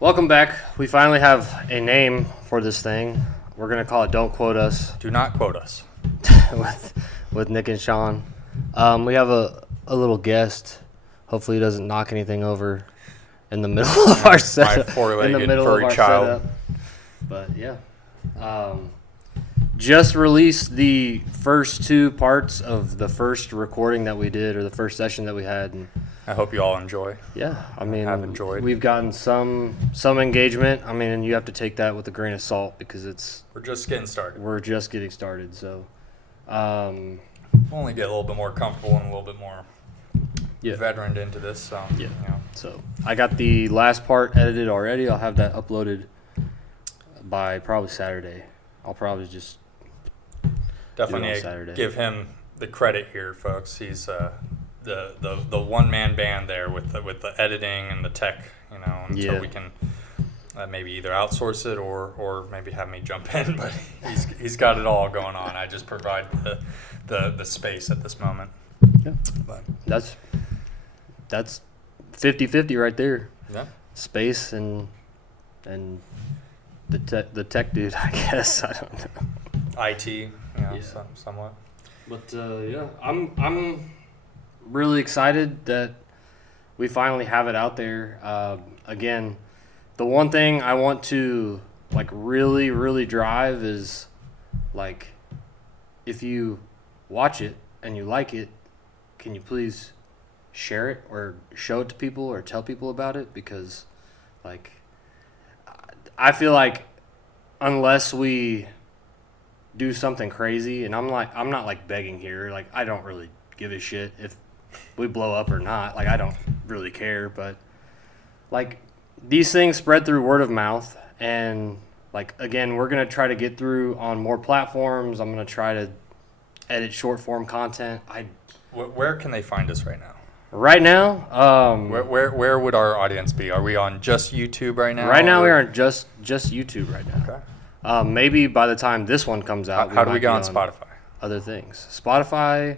Welcome back. We finally have a name for this thing. We're going to call it Don't Quote Us. Do not quote us. with Nick and Sean. We have a little guest. Hopefully he doesn't knock anything over in the middle of our setup. My four-legged furry child. But yeah. Just released the first two parts of the first recording that we did, or the first session that we had. And I hope you all enjoy. yeah, I mean, I've enjoyed. We've gotten some engagement. I mean, and you have to take that with a grain of salt because We're just getting started. we're just getting started. So, We'll only get a little bit more comfortable and a little bit more yeah. veteran into this. So, Yeah. you know. So I got the last part edited already. I'll have that uploaded by probably Saturday. I'll probably just Definitely on Saturday. give him the credit here, folks. He's the one-man band there with the editing and the tech, until we can maybe either outsource it or maybe have me jump in. But he's got it all going on. I just provide the space at this moment. Yeah. But That's 50-50 right there. yeah. Space and the tech dude, I guess. I don't know. IT, Yeah. somewhat. But yeah, I'm really excited that we finally have it out there. Again, the one thing I want to really, really drive is if you watch it and you like it, can you please share it or show it to people or tell people about it? Because I feel like unless we do something crazy, and I'm not begging here, I don't really give a shit if we blow up or not. I don't really care, but these things spread through word of mouth, and again, we're gonna try to get through on more platforms. I'm gonna try to edit short form content. Where can they find us right now? Right now, Where would our audience be? Are we on just YouTube right now? Right now we are on just YouTube right now. Okay. Maybe by the time this one comes out, How do we might get be on Spotify? Other things. Spotify,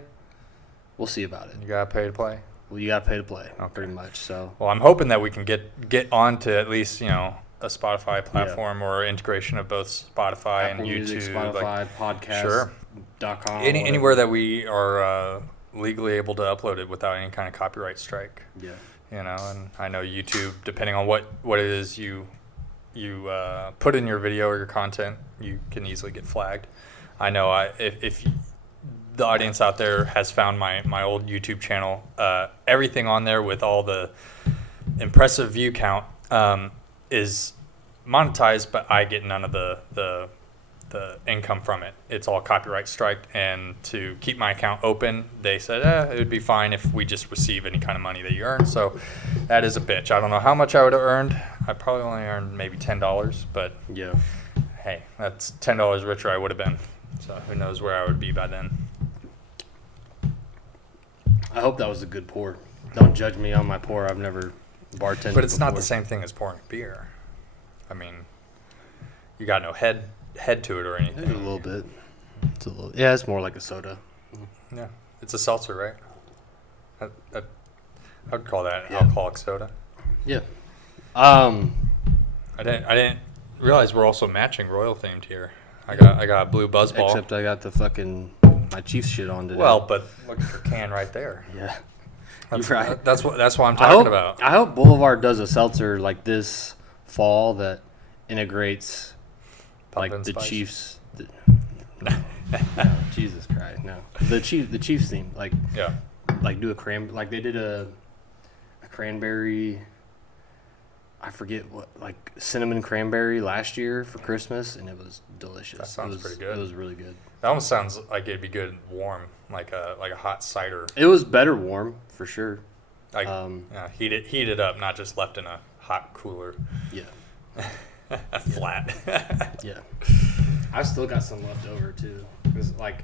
we'll see about it. You gotta pay to play. Well, you got to pay to play, Okay. pretty much. So Well, I'm hoping that we can get onto at least a Spotify platform or integration of both Spotify Apple and YouTube. Music, Spotify, Sure. podcast.com. Anywhere that we are legally able to upload it without any kind of copyright strike. Yeah. And I know YouTube, depending on what it is you put in your video or your content, you can easily get flagged. I know if the audience out there has found my old YouTube channel, everything on there with all the impressive view count is monetized, but I get none of the income from it. It's all copyright striked, and to keep my account open, they said it would be fine if we just receive any kind of money that you earn. So that is a bitch. I don't know how much I would have earned. I probably only earned maybe $10, but Yeah. hey, that's $10 richer I would have been. So who knows where I would be by then. I hope that was a good pour. Don't judge me on my pour. I've never bartended But it's not before. the same thing as pouring beer. I mean, you got no head to it or anything. Maybe a little bit. Yeah, it's more like a soda. Yeah, it's a seltzer, right? I would call that Yeah. alcoholic soda. Yeah. I didn't realize we're also matching Royal themed here. I got a blue buzzball. Except I got my Chiefs shit on today. Well, but look at your can right there. yeah. That's, You're right. That's what I'm talking about. I hope Boulevard does a seltzer like this fall that integrates Pumpkin the spice. Chiefs. No, Jesus Christ, no. The Chiefs theme, Yeah. do a they did a cranberry. I forget what, cinnamon cranberry last year for Christmas, and it was delicious. That sounds pretty good. It was really good. That almost sounds like it'd be good warm, like a hot cider. It was better warm for sure. Like, heat it up, not just left in a hot cooler. Yeah. Flat. Yeah. I've still got some left over too. Because like,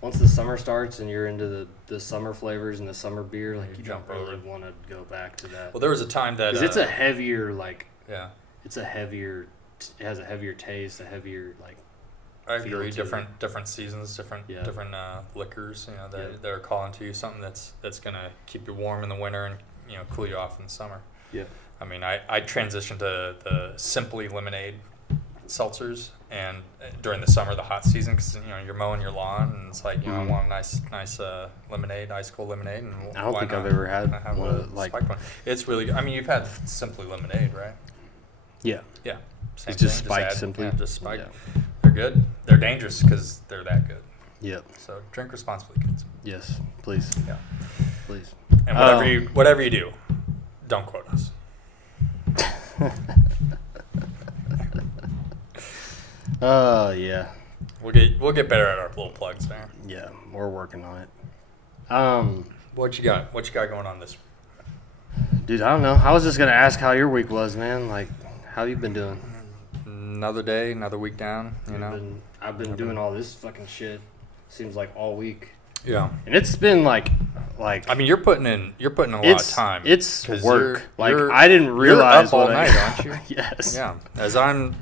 once the summer starts and you're into the summer flavors and the summer beer, like you don't really want to go back to that. Well, there was a time that it's a heavier yeah. It's a heavier. It has a heavier taste, a heavier like. I agree. Different seasons, different liquors. You know, they're calling to you something that's gonna keep you warm in the winter and cool you off in the summer. Yeah. I mean, I transitioned to the Simply lemonade seltzers, and during the summer, the hot season, because you're mowing your lawn, and it's like I want a nice lemonade, ice cold lemonade. And I don't think I've ever had one spiked one. It's really good. I mean, you've had Simply lemonade, right? Yeah. Yeah. Same it's just thing, spiked Simply. Yeah, just spiked. Yeah. They're good. They're dangerous because they're that good. Yep. So drink responsibly, kids. Yes, please. Yeah. Please. And whatever you do, don't quote us. Yeah. We'll get better at our little plugs there. Yeah, we're working on it. What you got going on this week? Dude, I don't know. I was just gonna ask how your week was, man. Like, how you been doing? Another day, another week down. I've been doing all this fucking shit. Seems like all week. Yeah. And it's been like. I mean, you're putting in a lot of time. It's work. I didn't realize. You're up all night, aren't you? Yes. Yeah. As I'm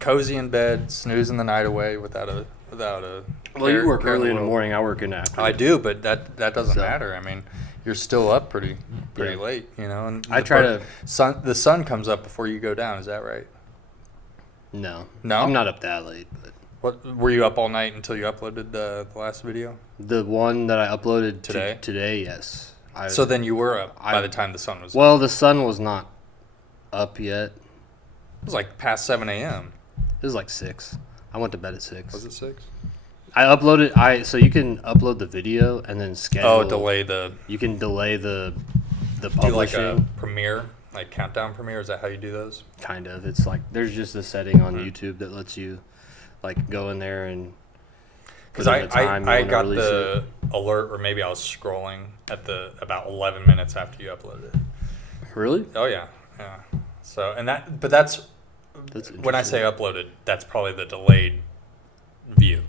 cozy in bed, snoozing the night away without a. Well, you work early in the morning. I work in the afternoon. I do, but that doesn't matter. I mean, you're still up pretty late, And I try to. The sun comes up before you go down. Is that right? No. No. I'm not up that late. But what were you up all night until you uploaded the last video? The one that I uploaded today. Today, yes. So then you were up by the time the sun was. Well, the sun was not up yet. It was like past 7 a.m. It was like 6. I went to bed at 6. Was it 6? I uploaded. So you can upload the video and then schedule. Oh, delay the. You can delay the publishing. Do like a premiere, like countdown premiere. Is that how you do those? Kind of. It's like there's just a setting on YouTube that lets you, like, go in there and. Because I got the alert, or maybe I was scrolling at about 11 minutes after you uploaded it. Really? Oh yeah. So that's when I say uploaded, that's probably the delayed view.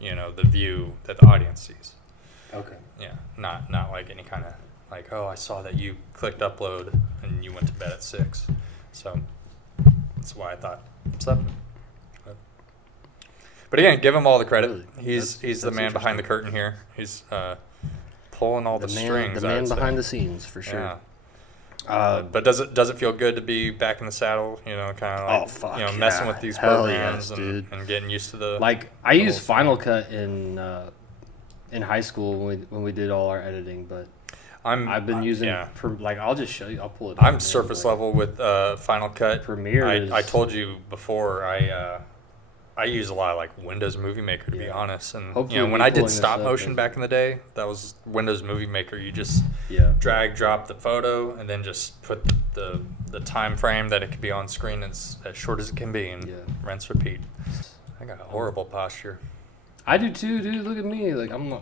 The view that the audience sees. Okay. Yeah, not like any kind of like, oh, I saw that you clicked upload and you went to bed at 6. So that's why I thought it's up. But again, give him all the credit. Really? He's the man behind the curtain here. He's pulling all the strings. The man behind the scenes, for sure. Yeah. But does it feel good to be back in the saddle? Kind of like messing with these programs and getting used to the. Like I used Final Cut in high school when we did all our editing, but I've been using I'll just show you. I'll pull it. I'm surface level with Final Cut. Premiere. I told you before. I use a lot of like Windows Movie Maker to be honest, and when I did stop motion back in the day, that was Windows Movie Maker. You just drag drop the photo and then just put the time frame that it could be on screen as short as it can be, and rinse repeat. I got a horrible posture. I do too, dude. Look at me, like I'm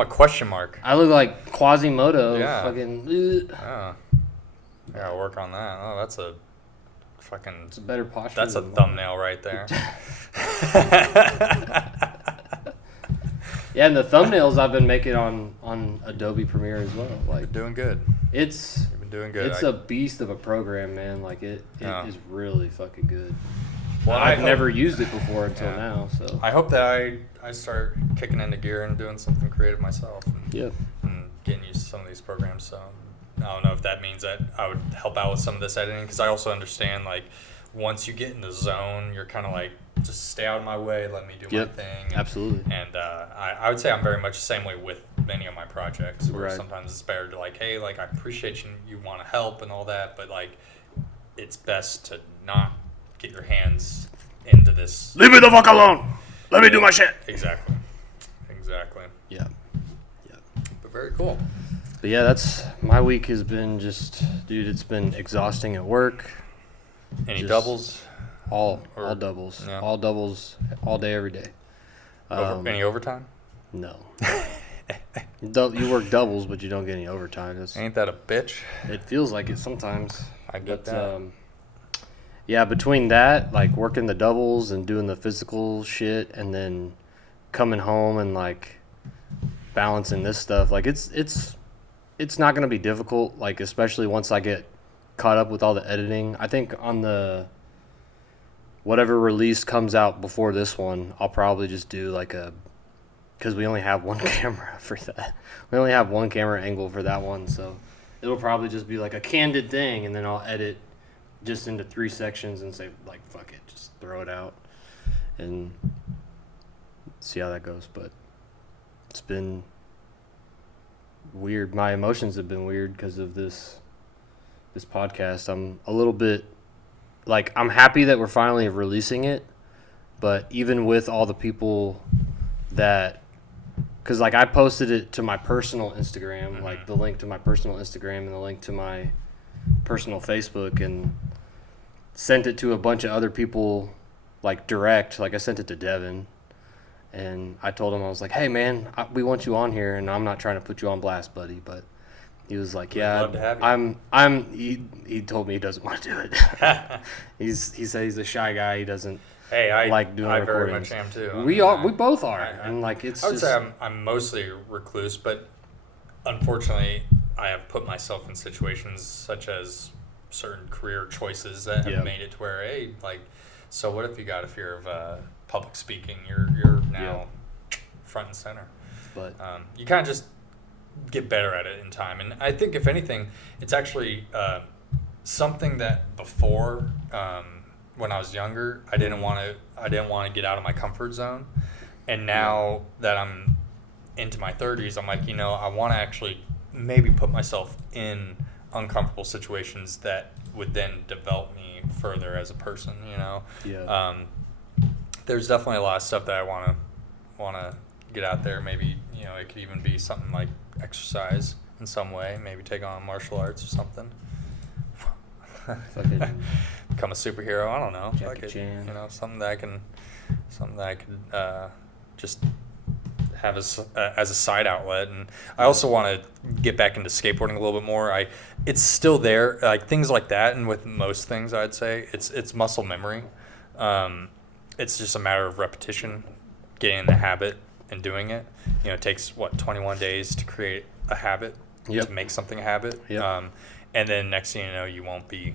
a question mark. I look like Quasimodo. Yeah. Fucking. Yeah. I gotta work on that. Oh, that's a fucking. It's a better posture. That's a thumbnail right there. Yeah, and the thumbnails I've been making on Adobe Premiere as well. Like doing good. You've been doing good. It's a beast of a program, man. Like it is really fucking good. Well, I've never used it before until now, so I hope that I start kicking into gear and doing something creative myself. And getting used to some of these programs. So I don't know if that means that I would help out with some of this editing, because I also understand like once you get in the zone, you're kind of like, just stay out of my way, let me do my thing. Absolutely. And I would say I'm very much the same way with many of my projects, where sometimes it's better to like, hey, like I appreciate you want to help and all that, but like it's best to not get your hands into this. Leave me the fuck alone. Let me do my shit. Exactly. Yeah. But very cool. But yeah, that's my week has been just, dude, it's been exhausting at work. Any doubles? All doubles. Yeah. All doubles all day, every day. Any overtime? No. You work doubles, but you don't get any overtime. Ain't that a bitch? It feels like it sometimes. I get But, that. yeah, between that, like working the doubles and doing the physical shit, and then coming home and like balancing this stuff, like it's not gonna be difficult. Like especially once I get caught up with all the editing. I think on the whatever release comes out before this one, I'll probably just do like because we only have one camera for that. We only have one camera angle for that one, so it'll probably just be like a candid thing, and then I'll edit just into 3 sections and say like fuck it, just throw it out and see how that goes. But it's been weird. My emotions have been weird because of this podcast. I'm a little bit like, I'm happy that we're finally releasing it, but even with all the people that, because like I posted it to my personal Instagram, like the link to my personal Instagram and the link to my personal Facebook, and sent it to a bunch of other people like direct. Like I sent it to Devin, and I told him, I was like, hey man, we want you on here, and I'm not trying to put you on blast, buddy, but he was like, yeah, love to have you. he told me he doesn't want to do it. He said he's a shy guy. He doesn't Hey, I like doing I very recordings. much am too. We both are. And like, it's I would just, say I'm mostly recluse, but unfortunately, I have put myself in situations such as certain career choices that have made it to where, hey, like, so what if you got a fear of public speaking? You're now front and center. but You kind of just get better at it in time, and I think if anything, it's actually something that before. When I was younger, I didn't want to get out of my comfort zone, and now that I'm into my 30s, I'm like, I want to actually maybe put myself in uncomfortable situations that would then develop me further as a person. There's definitely a lot of stuff that I want to get out there. Maybe it could even be something like exercise in some way. Maybe take on martial arts or something. fucking Become a superhero. I don't know. Jackie Chan. Something that I could just have as a side outlet. And I also want to get back into skateboarding a little bit more. It's still there, like things like that, and with most things, I'd say it's muscle memory. It's just a matter of repetition, getting in the habit and doing it. It takes 21 days to create a habit, to make something a habit. And then next thing you know, you won't be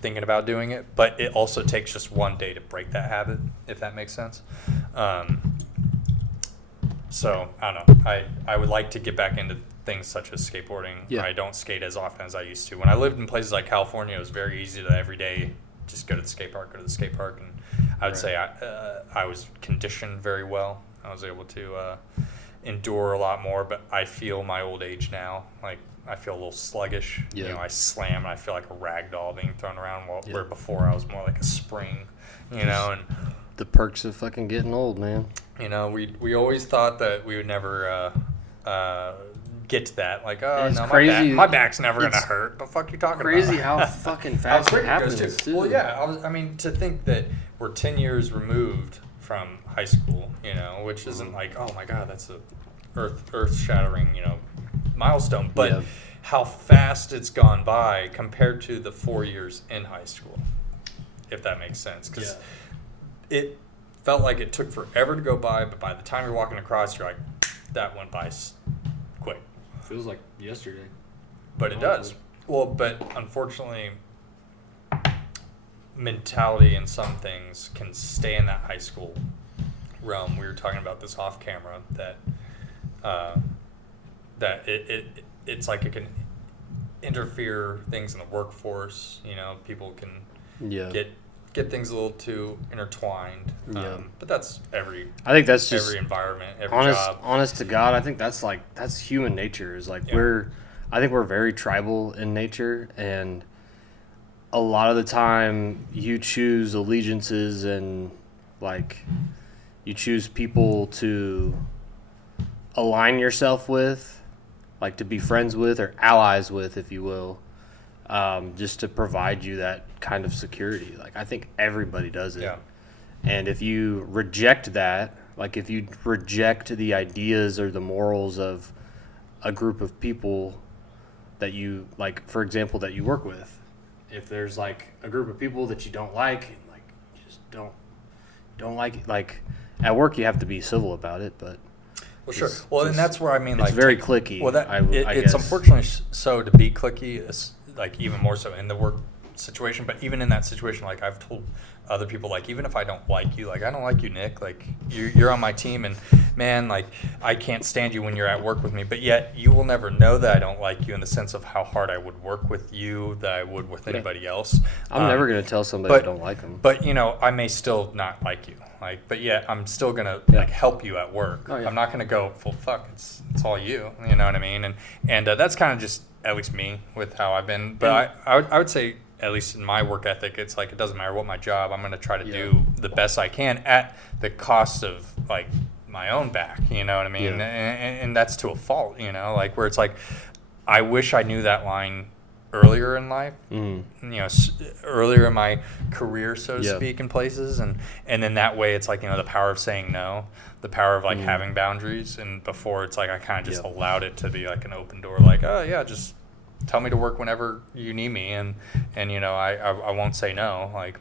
thinking about doing it. But it also takes just one day to break that habit, if that makes sense. So, I don't know. I would like to get back into things such as skateboarding. I don't skate as often as I used to. When I lived in places like California, it was very easy to every day just go to the skate park. And I would say I was conditioned very well. I was able to endure a lot more, but I feel my old age now. Like, I feel a little sluggish. I slam and I feel like a rag doll being thrown around, where before I was more like a spring, and the perks of fucking getting old, man. We always thought that we would never get to that. Like, it's no, crazy. My back's never gonna hurt. The fuck you talking crazy about? how fucking fast it happens too. Well, yeah. To think that we're 10 years removed from high school, which isn't like, oh my god, that's a earth shattering, milestone, but how fast it's gone by compared to the 4 years in high school, if that makes sense, because it felt like it took forever to go by, but by the time you're walking across, you're like, that went by quick. Feels like yesterday, but it does. Well, but unfortunately, mentality in some things can stay in that high school realm. We were talking about this off camera, that it's like it can interfere things in the workforce. People can get things a little too intertwined. But that's every environment, every job. Honest to God, I think that's human nature. Is like I think we're very tribal in nature, and a lot of the time you choose allegiances and like you choose people to align yourself with, like to be friends with or allies with, if you will, just to provide you that kind of security. Like I think everybody does it. And if you reject that, Like if you reject the ideas or the morals of a group of people that you like, for example, that you work with, if there's like a group of people that you don't like, and like you just don't like it, like at work you have to be civil about it, but well, sure. Well, and that's where I mean, it's like, very cliquey. Well, that I it's guess. unfortunately so to be cliquey, like even more so in the work situation. But even in that situation, like I've told other people, like even if I don't like you, like I don't like you, Nick, like you're on my team, and man, like I can't stand you when you're at work with me. But yet you will never know that I don't like you in the sense of how hard I would work with you that I would with anybody else. I'm never gonna tell somebody I don't like them. But you know, I may still not like you. Like, but yet I'm still gonna like help you at work. Oh, yeah. I'm not gonna go, well, fuck, it's all you. You know what I mean? And that's kind of just at least me with how I've been. But I would say at least in my work ethic, it's like it doesn't matter what my job. I'm gonna try to do the best I can at the cost of like my own back. You know what I mean? And that's to a fault. You know, like where it's like I wish I knew that line earlier in life, you know, earlier in my career, so to speak, in places, and then that way it's like, you know, the power of saying no, the power of like having boundaries, and before it's like I kind of just allowed it to be like an open door, like, oh yeah, just tell me to work whenever you need me, and you know, I won't say no. Like,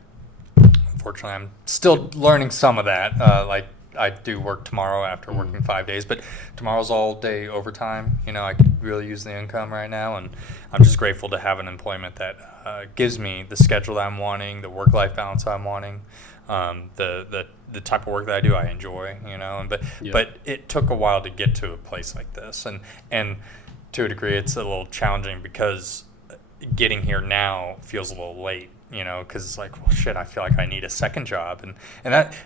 unfortunately, I'm still learning some of that. Like I do work tomorrow after working 5 days, but tomorrow's all day overtime. You know, I could really use the income right now, and I'm just grateful to have an employment that gives me the schedule that I'm wanting, the work-life balance I'm wanting, the type of work that I do I enjoy. You know, and but it took a while to get to a place like this, and to a degree it's a little challenging because getting here now feels a little late. You know, because it's like, well, shit, I feel like I need a second job, and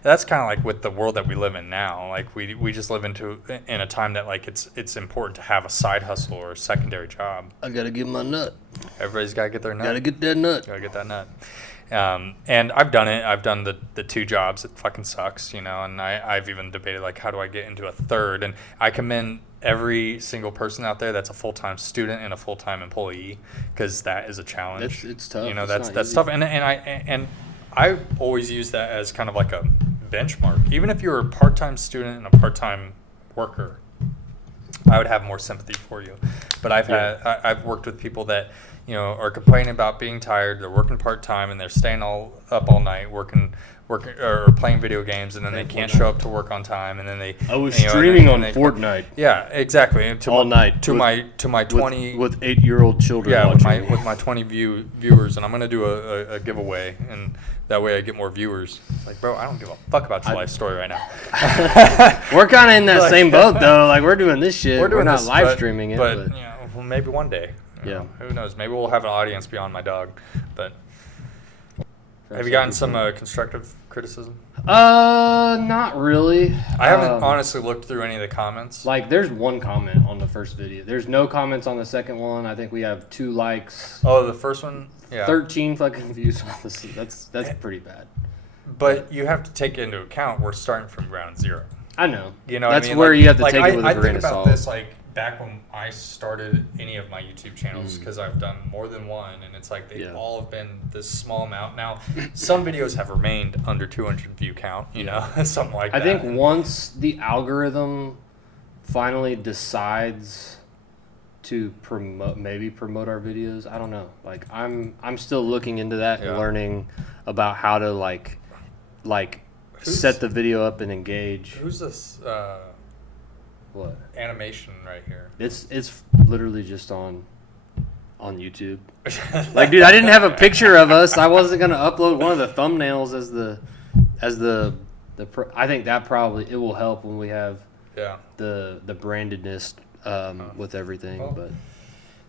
that's kind of like with the world that we live in now. Like we just live in a time that like it's important to have a side hustle or a secondary job. I gotta get my nut. Everybody's got to get their nut. Gotta get that nut. Gotta get that nut. And I've done it. I've done the two jobs. It fucking sucks, you know. And I've even debated like, how do I get into a third? And I commend every single person out there that's a full-time student and a full-time employee, because that is a challenge. It's tough. You know, It's that's tough. And I always use that as kind of like a benchmark. Even if you're a part-time student and a part-time worker, I would have more sympathy for you. But I've worked with people that, you know, are complaining about being tired. They're working part-time and they're staying up all night working or playing video games, and then they can't show up to work on time, and then they I was streaming on Fortnite. Yeah, exactly. All night to my 20 with 8-year-old children. Yeah, watching with my 20 viewers, and I'm gonna do a giveaway, and that way I get more viewers. It's like, bro, I don't give a fuck about your life story right now. We're kind of in that same boat though. Like we're doing this shit. We're not this, live streaming it, but you know, well, maybe one day. You know, who knows? Maybe we'll have an audience beyond my dog. But have you gotten some constructive criticism? Not really. I haven't honestly looked through any of the comments. Like, there's one comment on the first video. There's no comments on the second one. I think we have 2 likes. Oh, the first one? Yeah. 13 fucking views on this. That's pretty bad. But you have to take into account we're starting from ground zero. I know. You know, that's what I mean? where like, you have to like take it with a grain of salt. I think about this like back when I started any of my YouTube channels, because I've done more than one, and it's like they all have been this small amount. Now, some videos have remained under 200 view count, you know, something like that. I think once the algorithm finally decides to promote our videos, I don't know. Like I'm still looking into that and learning about how to like set the video up and engage. Who's this? What animation right here? It's literally just on YouTube. Like, dude, I didn't have a picture of us. I wasn't gonna upload one of the thumbnails as the. I think that probably it will help when we have the brandedness with everything. Well, but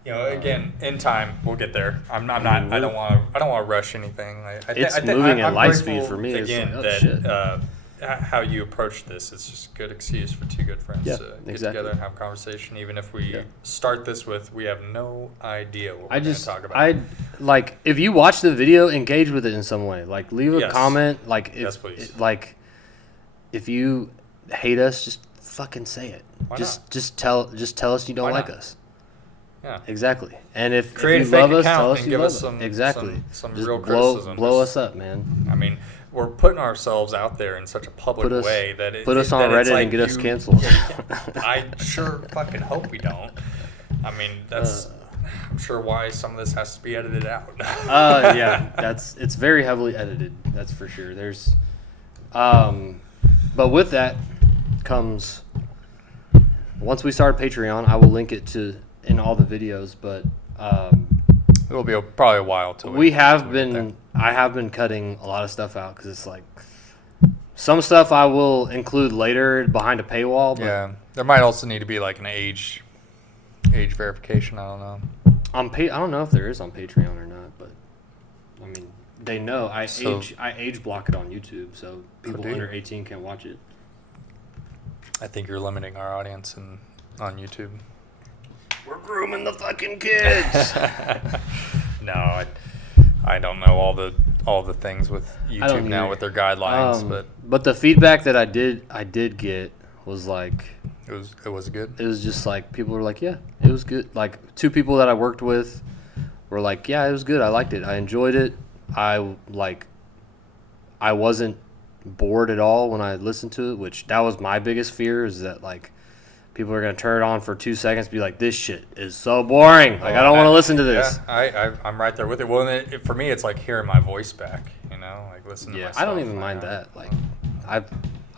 you know, again, in time we'll get there. I'm not. I don't want to rush anything. It's moving at light speed for me. Again, it's like, that how you approach this, it's just a good excuse for 2 good friends to get together and have a conversation. Even if we start this with, we have no idea what we're going to talk about. Like, if you watch the video, engage with it in some way. Like, leave a comment. Like, please. If you hate us, just fucking say it. Why just tell us you don't like us. Yeah. Exactly. And if Create you love us, account tell us and you give love us some exactly. some just real criticism. Blow us up, man. I mean, we're putting ourselves out there in such a public way that put us on Reddit and get us canceled. I sure fucking hope we don't. I mean, that's I'm sure why some of this has to be edited out. Yeah, it's very heavily edited. That's for sure. There's, but with that comes, once we start Patreon, I will link it in all the videos. But it'll be probably a while till I have been cutting a lot of stuff out because it's like some stuff I will include later behind a paywall. But yeah, there might also need to be like an age verification. I don't know. I don't know if there is on Patreon or not, but I mean, they know I age block it on YouTube, so people under 18 can't watch it. I think you're limiting our audience on YouTube. We're grooming the fucking kids. No, I don't know all the things with YouTube now with their guidelines, but the feedback that I did get was like it was good. It was just like people were like, yeah, it was good. Like 2 people that I worked with were like, yeah, it was good. I liked it. I enjoyed it. I wasn't bored at all when I listened to it, which that was my biggest fear, is that like people are gonna turn it on for 2 seconds and be like, this shit is so boring. Like I don't want to listen to this. Yeah, I'm right there with it. Well, for me, it's like hearing my voice back. You know, like listening to myself. I don't even mind that. Like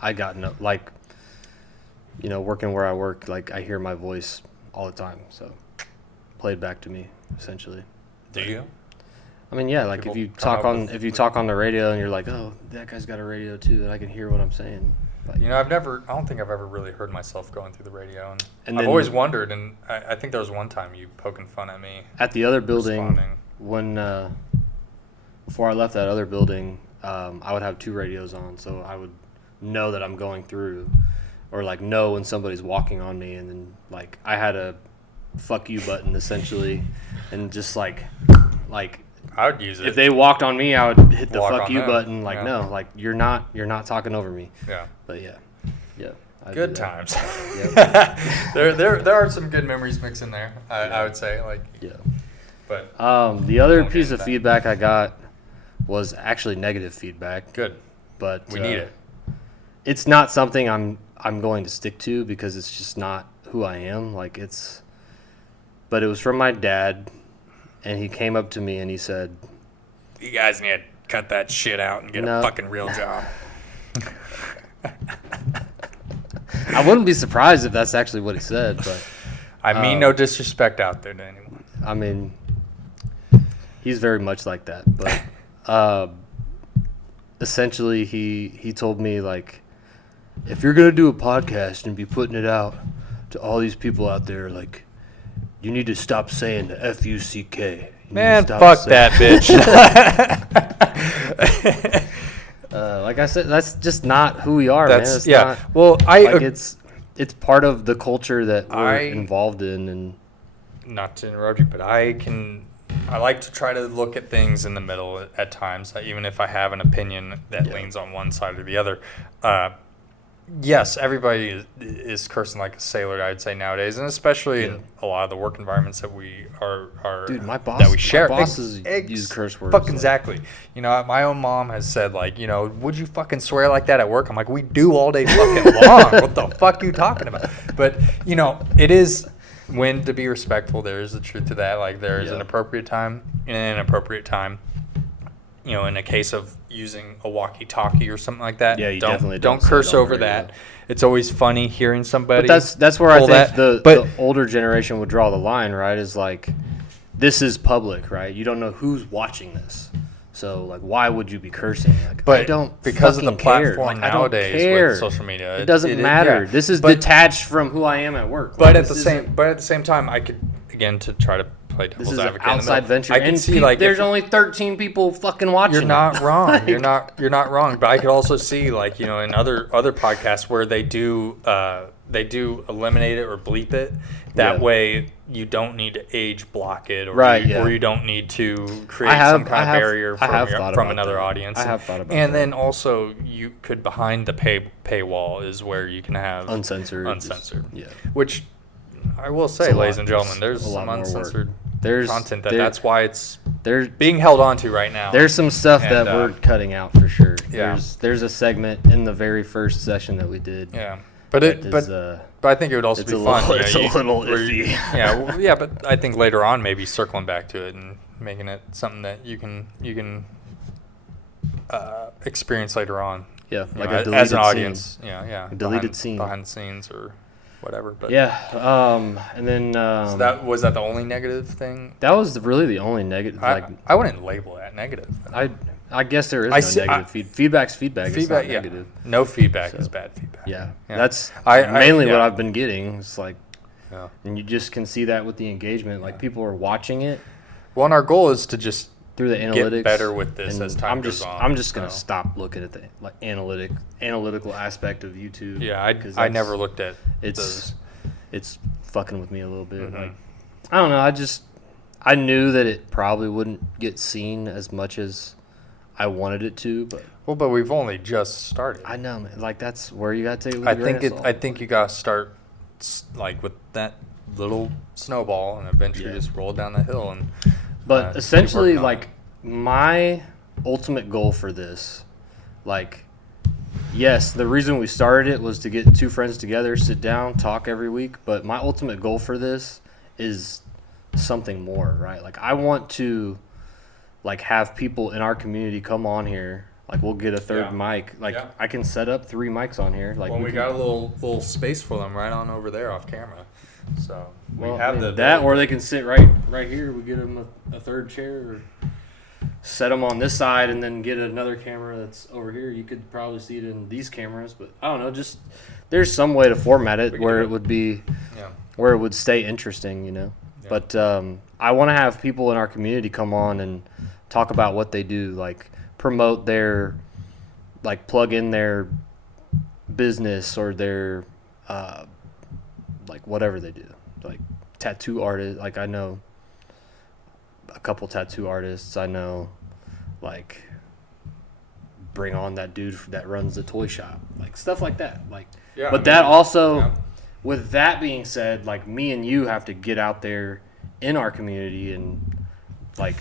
I got no like. You know, working where I work, like I hear my voice all the time, so played back to me essentially. Do you? I mean, yeah, like if you talk on the radio and you're like, oh, that guy's got a radio too, and I can hear what I'm saying. Like, you know, I don't think I've ever really heard myself going through the radio, and I've always wondered, and I think there was one time you poking fun at me at the other building when before I left that other building, I would have 2 radios on, so I would know that I'm going through. Or like know when somebody's walking on me, and then like I had a fuck you button essentially, and just like I would use it. If they walked on me, I would hit the fuck you button. Like no, like you're not talking over me. Yeah. But yeah. Good times. Yep. there are some good memories mixed in there. I would say like. Yeah. But the other piece of feedback I got was actually negative feedback. Good. But we need it. It's not something I'm going to stick to because it's just not who I am. But it was from my dad, and he came up to me and he said, "You guys need to cut that shit out and get a fucking real job." I wouldn't be surprised if that's actually what he said, but I mean no disrespect out there to anyone. I mean, he's very much like that, but essentially he told me like, if you're gonna do a podcast and be putting it out to all these people out there, like, you need to stop saying the F-U-C-K. Man, fuck that bitch. Like I said, that's just not who we are, man. It's yeah. Not, well, it's part of the culture that we're involved in, and not to interrupt you, but I like to try to look at things in the middle at times, even if I have an opinion that leans on one side or the other. Yes, everybody is cursing like a sailor, I'd say, nowadays, and especially in a lot of the work environments that we are Dude, my boss, that we share. My bosses use curse words. Fucking exactly. You know, my own mom has said, like, you know, would you fucking swear like that at work? I'm like, we do all day fucking long. What the fuck are you talking about? But, you know, it is when to be respectful. There is the truth to that. Like, there is an appropriate time and an inappropriate time. You know, in a case of using a walkie-talkie or something like that, don't curse over that. It's always funny hearing somebody. But that's where I think the older generation would draw the line, right? Is like, this is public, right? You don't know who's watching this, so like, why would you be cursing? Like, but I don't because of the platform like, nowadays with social media, it doesn't matter. This is detached from who I am at work. But at the same time, I could again to try to play devil's advocate. This is an outside venture. I can see like there's only 13 people fucking watching. You're not wrong. Like, you're not wrong. But I could also see like, you know, in other podcasts where they do eliminate it or bleep it. That way you don't need to age block it, or you don't need to create some kind of barrier from another audience. I have thought about that. And then also you could behind the paywall is where you can have uncensored. Yeah. Which I will say, ladies and gentlemen, there's some uncensored content that's why it's there's being held on to right now. there's some stuff And, that we're cutting out for sure. Yeah. There's a segment in the very first session that we did. Yeah, but I think it would also it's be a fun. little, you know, it's a little where you- iffy. yeah, but I think later on maybe circling back to it and making it something that you can experience later on. Yeah, you like know, a as deleted an audience. Yeah, A deleted scene. behind the scenes or whatever. But Yeah. And then so that was that the only negative thing. that was really the only negative. I wouldn't label that negative. I guess there is I no see- negative feedback's feedback. It's Feedback, not yeah. negative. No feedback So, is bad feedback. Yeah, Yeah. that's I- mainly what yeah. I've been getting. It's like, Yeah. and you just can see that with the engagement. Like people are watching it Well, and our goal is to just through the analytics. get better with this and as time goes on. I'm just gonna so. stop looking at the like analytical aspect of YouTube. Yeah, 'cause I that's- never looked at It's it's fucking with me a little bit. Mhm. Like I don't know. I knew that it probably wouldn't get seen as much as I wanted it to, but Well, but we've only just started. I know, man. Like that's where you got to take it with I a grain think of salt. I think you gotta start like with that little snowball, and eventually Yeah. just roll down the hill. And But keep essentially, working on like my ultimate goal for this, like, yes, the reason we started it was to get two friends together, sit down, talk every week. But my ultimate goal for this is something more, right? Like I want to, like, have people in our community come on here. Like we'll get a third Yeah. mic. Like Yeah. I can set up 3 mics on here. Like we can- got a little space for them right on over there off camera, so we Well, have I mean, the that, or they can sit right here. We get them a third chair, or set them on this side, and then get another camera that's over here. You could probably see it in these cameras, but I don't know. Just there's some way to format We it can where do it it. would be, Yeah. where it would stay interesting, you know. Yeah. But I want to have people in our community come on and talk about what they do, like promote their, like plug in their business or their, like whatever they do, like tattoo artist. Like I know a couple tattoo artists. I know, like bring on that dude that runs the toy shop, like stuff like that. Like, Yeah, but I that mean, also, yeah. with that being said, like me and you have to get out there in our community and like,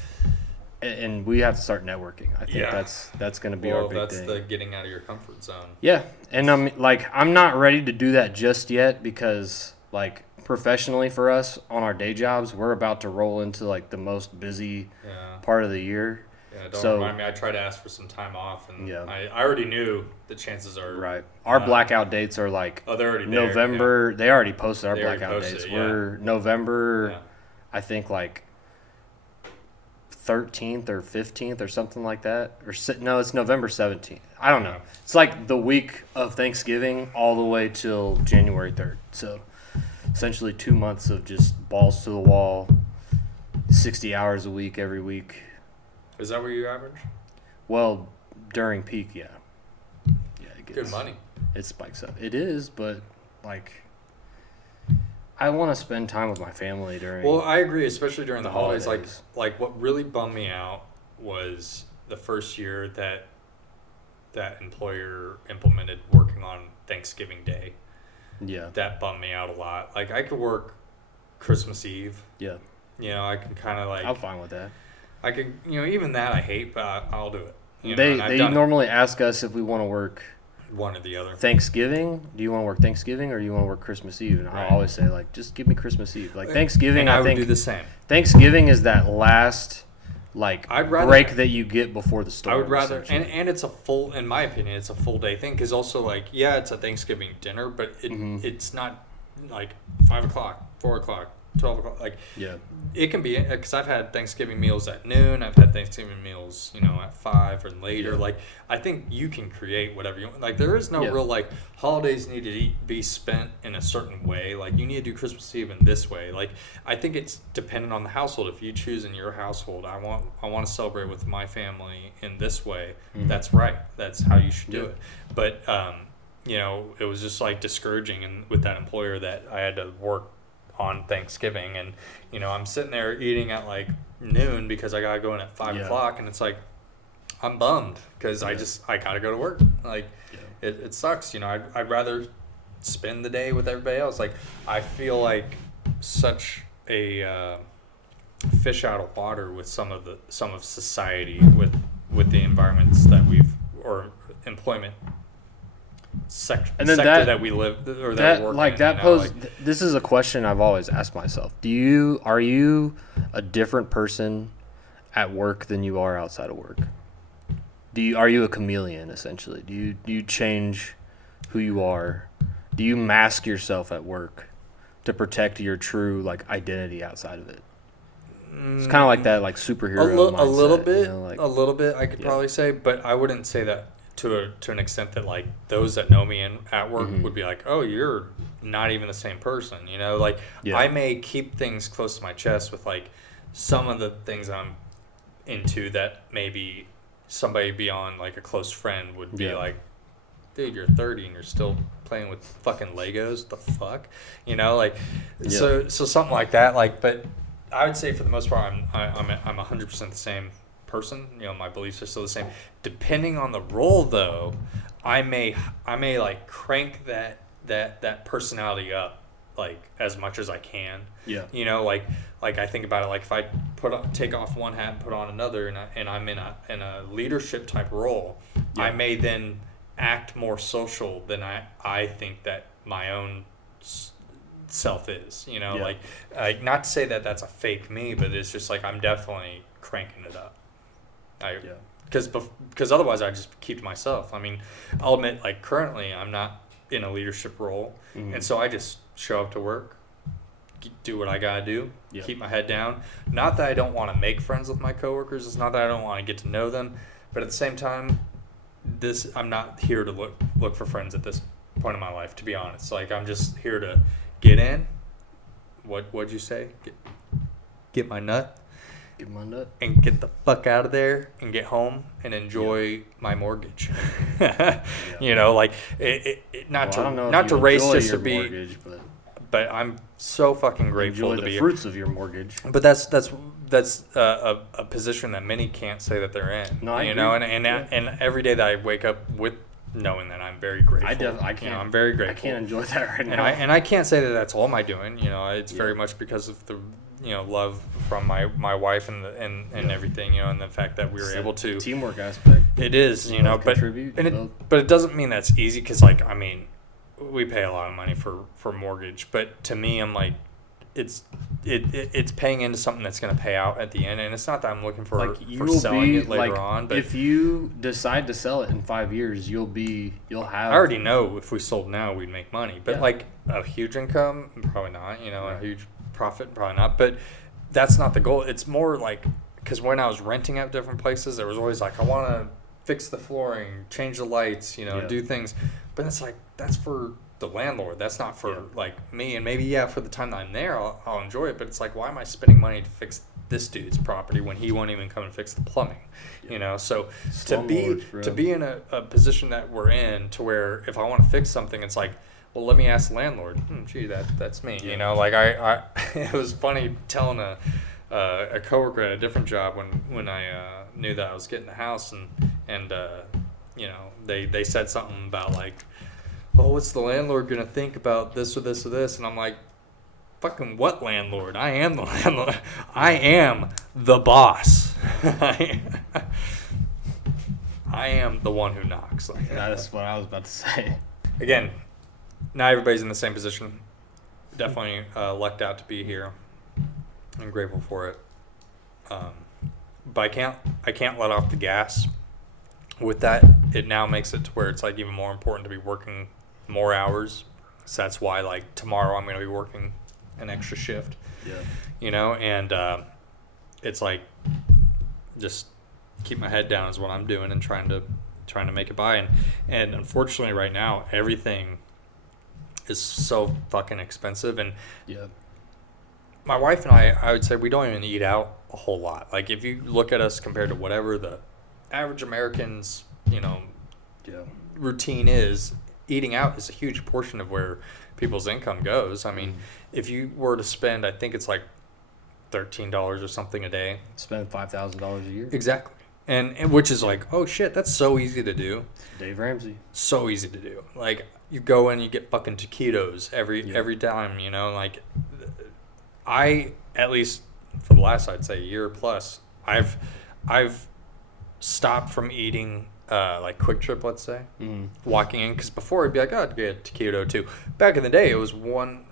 and we have to start networking. I think Yeah. that's going to be our big thing. the getting out of your comfort zone. Yeah, and I'm not ready to do that just yet because like professionally for us on our day jobs, we're about to roll into like the most busy Yeah. part of the year. Yeah, don't So- remind me. I tried to ask for some time off, and Yeah. I already knew the chances are Right. Our blackout dates are like Oh, they're already there, November. They already posted our They already blackout posted dates. it, yeah. We're November, Yeah. I think like 13th or 15th or something like that. No, it's November 17th. I don't know. Yeah. It's like the week of Thanksgiving all the way till January 3rd. So essentially 2 months of just balls to the wall, 60 hours a week every week. Is that where you average? Well, during peak, yeah. Yeah, it gets, Good money. It spikes up. It is, but like I want to spend time with my family during. Well, I agree, especially during the The holidays. holidays. Like what really bummed me out was the first year that employer implemented working on Thanksgiving Day. Yeah. That bummed me out a lot. Like I could work Christmas Eve. Yeah. You know, I can kind of like I'm fine with that. I could, you know, even that I hate, but I'll do it. You know, They and I've done it. normally ask us if we want to work One or the other. Thanksgiving. Do you want to work Thanksgiving or do you want to work Christmas Eve? And Right. I always say like, just give me Christmas Eve. Like Thanksgiving, And I I would think do the same. Thanksgiving is that last like I'd rather- break that you get before the storm. I would rather, essentially. and it's a full, in my opinion, it's a full day thing. Because also, like, yeah, it's a Thanksgiving dinner, but it's not like 5 o'clock, 4 o'clock, 12 o'clock. Like, yeah. it can be, because I've had Thanksgiving meals at noon. I've had Thanksgiving meals, you know, at 5 or later. Yeah. Like, I think you can create whatever you want. Like, there is no Yeah. real, like, holidays need to be spent in a certain way. Like, you need to do Christmas Eve in this way. Like, I think it's dependent on the household. If you choose in your household, I want to celebrate with my family in this way. That's right. That's how you should do Yeah. it. But, you know, it was just, like, discouraging and with that employer that I had to work on Thanksgiving, and you know I'm sitting there eating at like noon because I gotta go in at 5 Yeah. o'clock, and it's like I'm bummed because I gotta go to work. Like it sucks, you know. I'd rather spend the day with everybody else. Like I feel like such a fish out of water with some of society with the environments that or employment sector that we live or that we work like in, that you know, pose. This is a question I've always asked myself. Are you a different person at work than you are outside of work? Are you a chameleon essentially? Do you change who you are? Do you mask yourself at work to protect your true like identity outside of it? It's kind of like that, like superhero mindset. A little bit, you know, like, a little bit. I could probably say, but I wouldn't say that to an extent that like those that know me at work would be like, oh, you're not even the same person. You know, like I may keep things close to my chest with like some of the things I'm into that maybe somebody beyond like a close friend would be like, dude, you're 30 and you're still playing with fucking Legos. The fuck, you know, like so something like that. Like, but I would say for the most part, I'm 100% the same person. You know, my beliefs are still the same. Depending on the role, though, I may like crank that personality up like as much as I can. Yeah. You know, like I think about it, like if I take off one hat and put on another, and I'm in a leadership type role, I may then act more social than I think that my own self is, you know, like not to say that that's a fake me, but it's just like I'm definitely cranking it up. Because otherwise I just keep to myself. I mean, I'll admit, like currently I'm not in a leadership role, and so I just show up to work, do what I gotta do, keep my head down. Not that I don't want to make friends with my coworkers. It's not that I don't want to get to know them, but at the same time, I'm not here to look for friends at this point in my life. To be honest, like I'm just here to get in. What'd you say? Get my nut. Get my nut. And get the fuck out of there and get home and enjoy my mortgage. You know, like not to race just to be. Mortgage, but I'm so fucking grateful to be the fruits of your mortgage. But that's a position that many can't say that they're in. No, I agree. Know, and every day that I wake up with knowing that I'm very grateful. I can't. You know, I'm very grateful. I can't enjoy that right now. And I can't say that that's all my doing. You know, it's very much because of the love from my wife and everything. You know, and the fact that we were able to teamwork aspect. It is, you know, but it doesn't mean that's easy because like I mean, we pay a lot of money for mortgage, but to me, I'm like, it's paying into something that's going to pay out at the end, and it's not that I'm looking for selling it later on. But if you decide to sell it in 5 years, you'll have. I already know if we sold now, we'd make money, but like a huge income, probably not. You know, a huge profit, probably not. But that's not the goal. It's more like because when I was renting at different places, there was always like I want to fix the flooring, change the lights, do things, but it's like that's for the landlord. That's not for like me, and maybe for the time that I'm there I'll enjoy it, but it's like why am I spending money to fix this dude's property when he won't even come and fix the plumbing? So to be in a position that we're in to where if I want to fix something, it's like, well, let me ask the landlord. Gee, that's me. Like I it was funny telling a coworker at a different job when I knew that I was getting the house and they said something about like, oh, what's the landlord gonna think about this or this or this? And I'm like, fucking what landlord? I am the landlord. I am the boss. I am the one who knocks. Like, that's what I was about to say. Again, not everybody's in the same position. Definitely lucked out to be here. I'm grateful for it. But I can't let off the gas. With that, it now makes it to where it's like even more important to be working more hours. So that's why like tomorrow I'm going to be working an extra shift. And it's like just keep my head down is what I'm doing and trying to make it by. And unfortunately right now everything is so fucking expensive. And my wife and I would say we don't even eat out a whole lot. Like if you look at us compared to whatever the average American's, routine is, eating out is a huge portion of where people's income goes. I mean, if you were to spend, I think it's like $13 or something a day. Spend $5,000 a year. Exactly. And which is like, oh shit, that's so easy to do. Dave Ramsey. So easy to do. Like you go in, you get fucking taquitos every time, like I at least for the last, I'd say, year plus, I've stopped from eating like Quick Trip, let's say, walking in, because before it'd be like, oh, I'd get a taquito too. Back in the day, it was one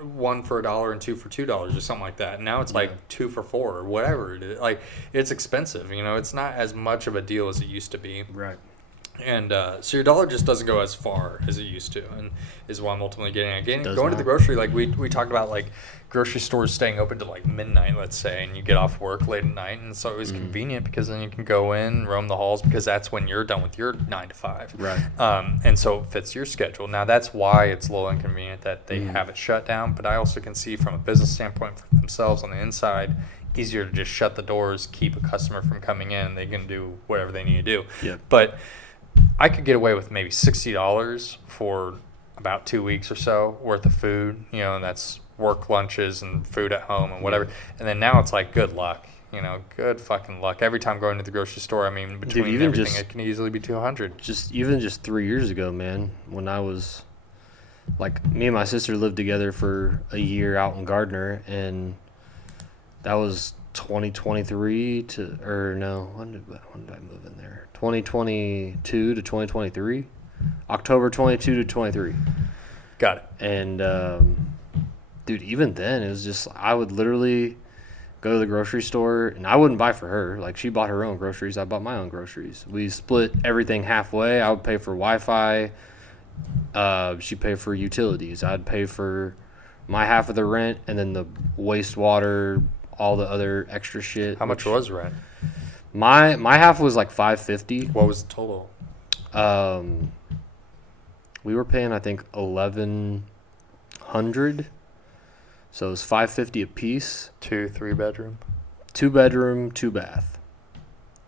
for $1 and two for $2 or something like that. And now it's like 2 for $4 or whatever it is. Like, it's expensive. You know, it's not as much of a deal as it used to be. Right. And so your dollar just doesn't go as far as it used to, and is what I'm ultimately getting at. Going to the grocery, like we talked about, like grocery stores staying open to like midnight, let's say, and you get off work late at night, and so it was convenient because then you can go in, roam the halls, because that's when you're done with your 9 to 5. Right. And so it fits your schedule. Now that's why it's a little inconvenient that they have it shut down, but I also can see from a business standpoint for themselves on the inside, easier to just shut the doors, keep a customer from coming in, they can do whatever they need to do. Yep. But I could get away with maybe $60 for about 2 weeks or so worth of food, you know, and that's work lunches and food at home and whatever. And then now it's like, good luck, you know, good fucking luck. Every time going to the grocery store, I mean, between everything, it can easily be $200. Just 3 years ago, man, when I was, like, me and my sister lived together for a year out in Gardner, and that was 2023 to, or no, when did I move in there? 2022 to 2023, October 22 to 23. Got it. And dude, even then it was just, I would literally go to the grocery store, and I wouldn't buy for her. Like, she bought her own groceries, I bought my own groceries. We split everything halfway. I would pay for Wi-Fi, she'd pay for utilities. I'd pay for my half of the rent, and then the wastewater, all the other extra shit. How much was rent? My half was like $550. What was the total? We were paying, I think, $1,100. So it was $550 a piece. 2-3 bedroom. 2 bedroom, 2 bath.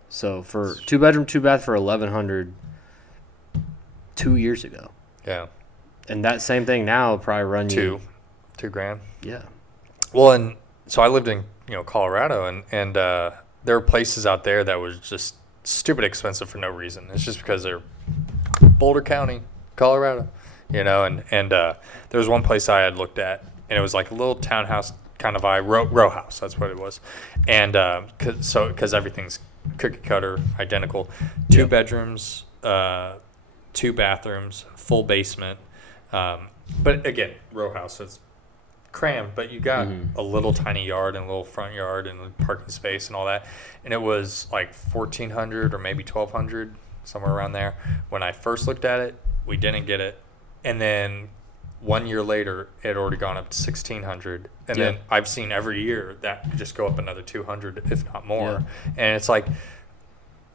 So for 2 bedroom, 2 bath for $1,100 2 years ago. Yeah. And that same thing now will probably run you $2,000. Yeah. Well, and so I lived in, you know, Colorado, and there were places out there that was just stupid expensive for no reason. It's just because they're Boulder County, Colorado, you know, and there was one place I had looked at, and it was like a little townhouse kind of row house. That's what it was. And because everything's cookie cutter, identical. 2 bedrooms, 2 bathrooms, full basement. But again, row house, so it's crammed, but you got a little tiny yard and a little front yard and parking space and all that, and it was like $1,400 or maybe $1,200, somewhere around there. When I first looked at it, we didn't get it, and then 1 year later, it had already gone up to $1,600, and then I've seen every year that just go up another $200, if not more. And it's like,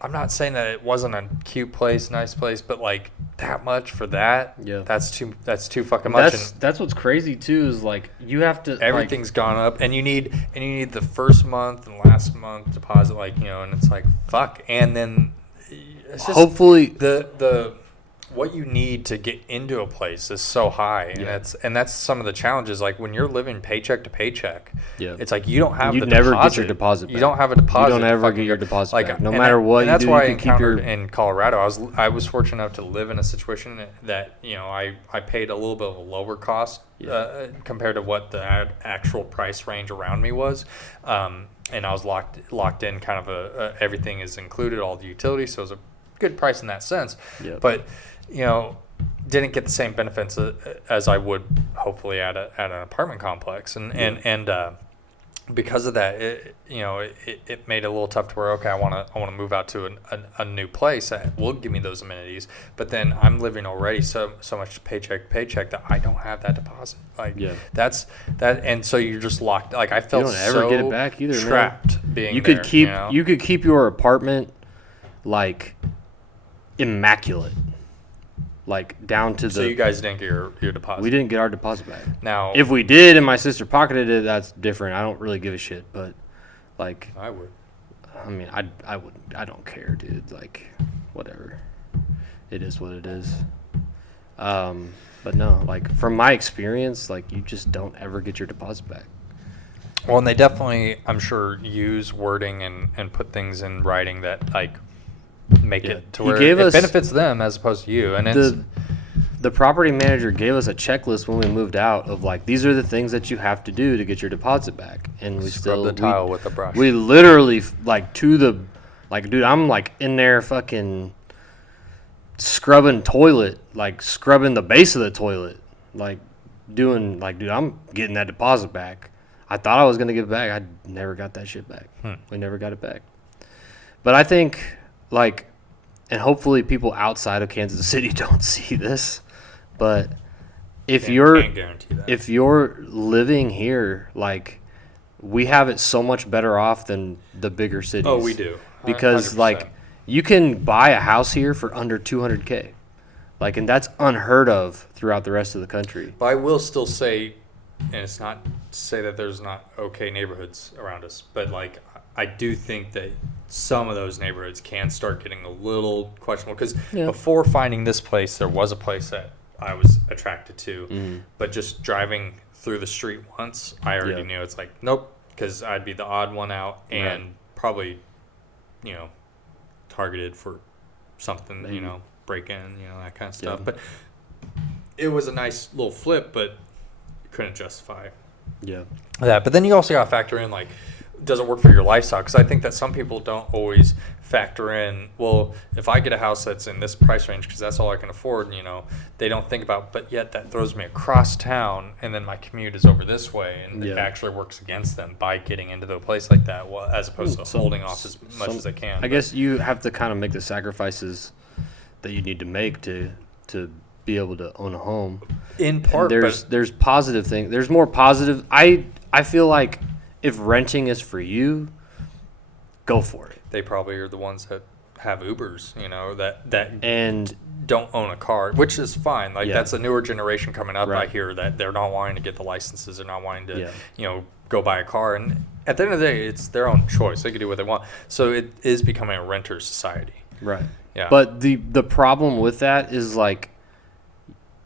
I'm not saying that it wasn't a cute place, nice place, but like that much for that, that's too fucking much. That's what's crazy too, is like you have to, everything's gone up, and you need the first month and last month deposit, like, you know, and it's like fuck, and then it's just, hopefully the what you need to get into a place is so high, and that's some of the challenges. Like when you're living paycheck to paycheck, it's like you don't have you never get your deposit back. You don't have a deposit. You don't ever get your deposit back. No matter what you do, that's why I you can keep your. In Colorado, I was fortunate enough to live in a situation that, you know, I paid a little bit of a lower cost compared to what the actual price range around me was. And I was locked in, kind of everything is included, all the utilities, so it was a good price in that sense. But, you know, didn't get the same benefits as I would hopefully at an apartment complex, and because of that, it made it a little tough to where, okay, I want to move out to a new place that will give me those amenities, but then I'm living already so much paycheck to paycheck that I don't have that deposit. Like that's that, and so you're just locked. Like I felt you don't ever get it back either, trapped man. Being you could there, keep you know? You could keep your apartment like immaculate. Like down to So you guys didn't get your deposit? We didn't get our deposit back. Now, if we did and my sister pocketed it, that's different. I don't really give a shit. But like, I would. I mean, I wouldn't. I don't care, dude. Like, whatever. It is what it is. But no, like from my experience, like you just don't ever get your deposit back. Well, and they definitely, I'm sure, use wording and put things in writing that like make it to where it benefits them as opposed to you. And it's the the property manager gave us a checklist when we moved out of like, these are the things that you have to do to get your deposit back. And we Scrub the tile with a brush. We literally like dude, I'm like in there fucking scrubbing the base of the toilet, like doing like, dude, I'm getting that deposit back. I thought I was going to give it back. I never got that shit back. We never got it back. But I think like, and hopefully people outside of Kansas City don't see this, but if you're living here, like we have it so much better off than the bigger cities. Oh, we do. Because 100%. like you can buy a house here for under $200K. Like, and that's unheard of throughout the rest of the country. But I will still say, and it's not to say that there's not okay neighborhoods around us, but like I do think that some of those neighborhoods can start getting a little questionable. Because before finding this place, there was a place that I was attracted to, but just driving through the street once, I already knew it's like, nope, because I'd be the odd one out and probably, you know, targeted for something, you know, break in, you know, that kind of stuff. But it was a nice little flip, but you couldn't justify that. But then you also got to factor in, like, does it work for your lifestyle? Because I think that some people don't always factor in, well, if I get a house that's in this price range because that's all I can afford, you know, they don't think about, but yet that throws me across town and then my commute is over this way, and it actually works against them by getting into a place like that, well, as opposed to holding off as much as they can. I guess you have to kind of make the sacrifices that you need to make to be able to own a home. In part, there's positive things. There's more positive. I feel like if renting is for you, go for it. They probably are the ones that have Ubers, you know, that and don't own a car, which is fine. Like that's a newer generation coming up. I hear that they're not wanting to get the licenses, they're not wanting to, you know, go buy a car. And at the end of the day, it's their own choice. They can do what they want. So it is becoming a renter society. Right. Yeah. But the problem with that is like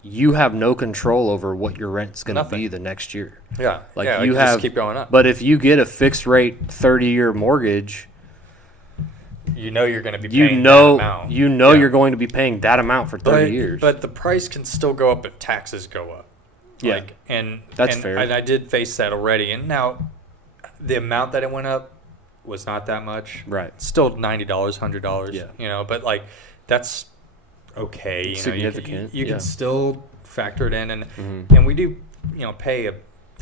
you have no control over what your rent's going to be the next year. Yeah. Like you have just keep going up. But if you get a fixed rate 30-year mortgage, you know you're going to be paying that amount. You're going to be paying that amount for 30 years. But the price can still go up if taxes go up. Yeah. Like, and that's fair. And I did face that already. And now the amount that it went up was not that much. Right. Still $90, $100. Yeah. You know, but like that's okay. You significant. Know, you can still factor it in, and we do, you know, pay a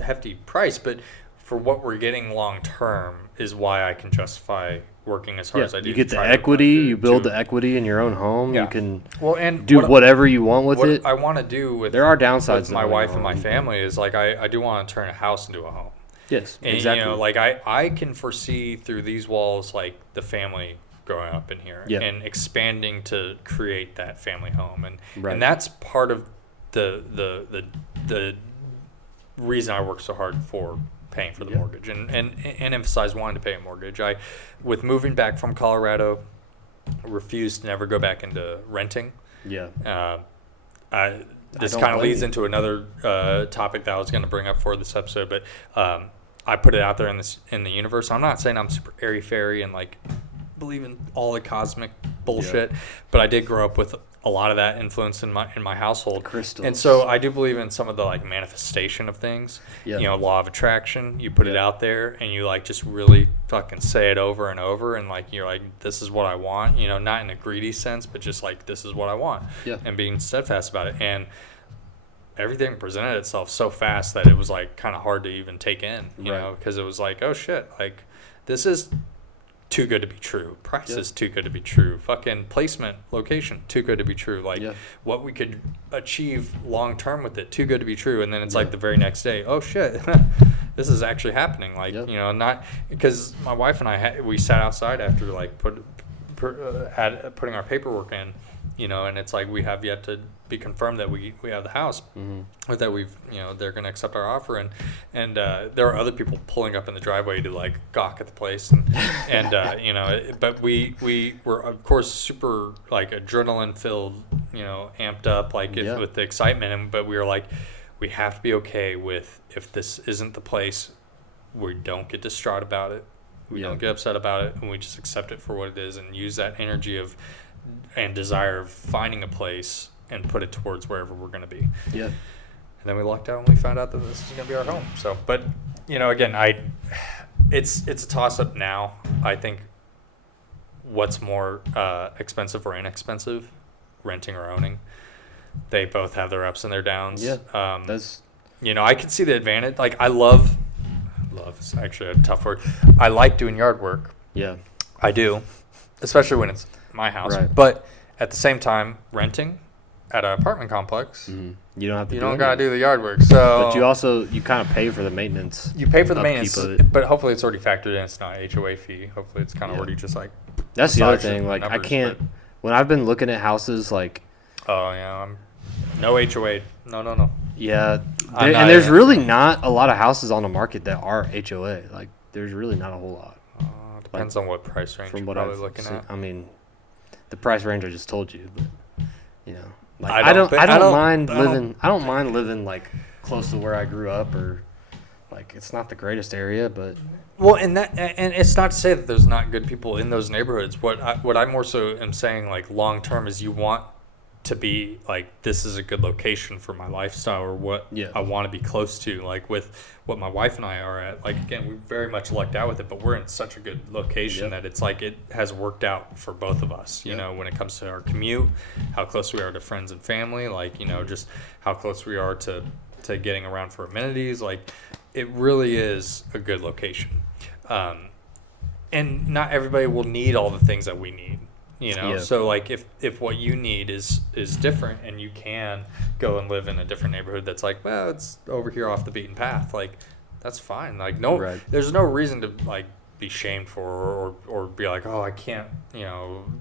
hefty price, but for what we're getting long term is why I can justify working as hard as I do. You get the equity. You build the equity in your own home. Yeah. You can and do whatever you want with it. What I want to do with there are downsides with my wife and my family is like I do want to turn a house into a home. Yes, and, exactly. You know, like I can foresee through these walls like the family growing up in here and expanding to create that family home, and that's part of the reason I work so hard for paying for the mortgage and emphasize wanting to pay a mortgage. With moving back from Colorado, refused to never go back into renting. Yeah. This kind of leads into another topic that I was going to bring up for this episode, but I put it out there in the universe. I'm not saying I'm super airy fairy and like believe in all the cosmic bullshit, but I did grow up with a lot of that influence in my household. Crystals. And so I do believe in some of the like manifestation of things. Yeah. You know, law of attraction. You put it out there and you like just really fucking say it over and over, and like you're like, this is what I want. You know, not in a greedy sense, but just like this is what I want. Yeah. And being steadfast about it. And everything presented itself so fast that it was like kind of hard to even take in, you know, because it was like, oh shit, like this is too good to be true. Price is too good to be true. Fucking placement, location, too good to be true. Like what we could achieve long term with it, too good to be true. And then it's like the very next day, oh shit, this is actually happening. Like, you know, not because my wife and I we sat outside after like putting our paperwork in, you know, and it's like we have yet to be confirmed that we have the house, or that we've, you know, they're going to accept our offer, and there are other people pulling up in the driveway to like gawk at the place, and you know, but we were of course super like adrenaline filled, you know, amped up like with the excitement, but we were like, we have to be okay with if this isn't the place, we don't get distraught about it, we don't get upset about it, and we just accept it for what it is and use that energy of and desire of finding a place and put it towards wherever we're going to be. Yeah. And then we lucked out and we found out that this is going to be our home. So, but again, it's a toss up now. I think what's more expensive or inexpensive, renting or owning. They both have their ups and their downs. Yeah. I can see the advantage. Like, I love is actually a tough word. I like doing yard work. Yeah. I do, especially when it's my house. Right. But at the same time, renting at an apartment complex, you don't have to. You don't gotta do the yard work. So, but you kind of pay for the maintenance. You pay for the maintenance, of it. but hopefully it's already factored in. It's not HOA fee. Hopefully it's kind of already just like. That's the other thing. Like, I can't. When I've been looking at houses, like. Oh yeah, no HOA. No. Yeah, there's really not a lot of houses on the market that are HOA. Like, there's really not a whole lot. Depends on what price range you're probably looking at. I mean, the price range I just told you, but like I don't mind living like close to where I grew up, or like it's not the greatest area, but and it's not to say that there's not good people in those neighborhoods. What I more so am saying, like, long term, is you want to be like, this is a good location for my lifestyle, or what I want to be close to, like with what my wife and I are at. Like, again, we very much lucked out with it, but we're in such a good location that it's like it has worked out for both of us, when it comes to our commute, how close we are to friends and family, like, just how close we are to getting around for amenities. Like, it really is a good location. And not everybody will need all the things that we need. So like if what you need is different, and you can go and live in a different neighborhood that's like, well, it's over here off the beaten path, like, that's fine. Like, there's no reason to like be shamed for or be like, oh, I can't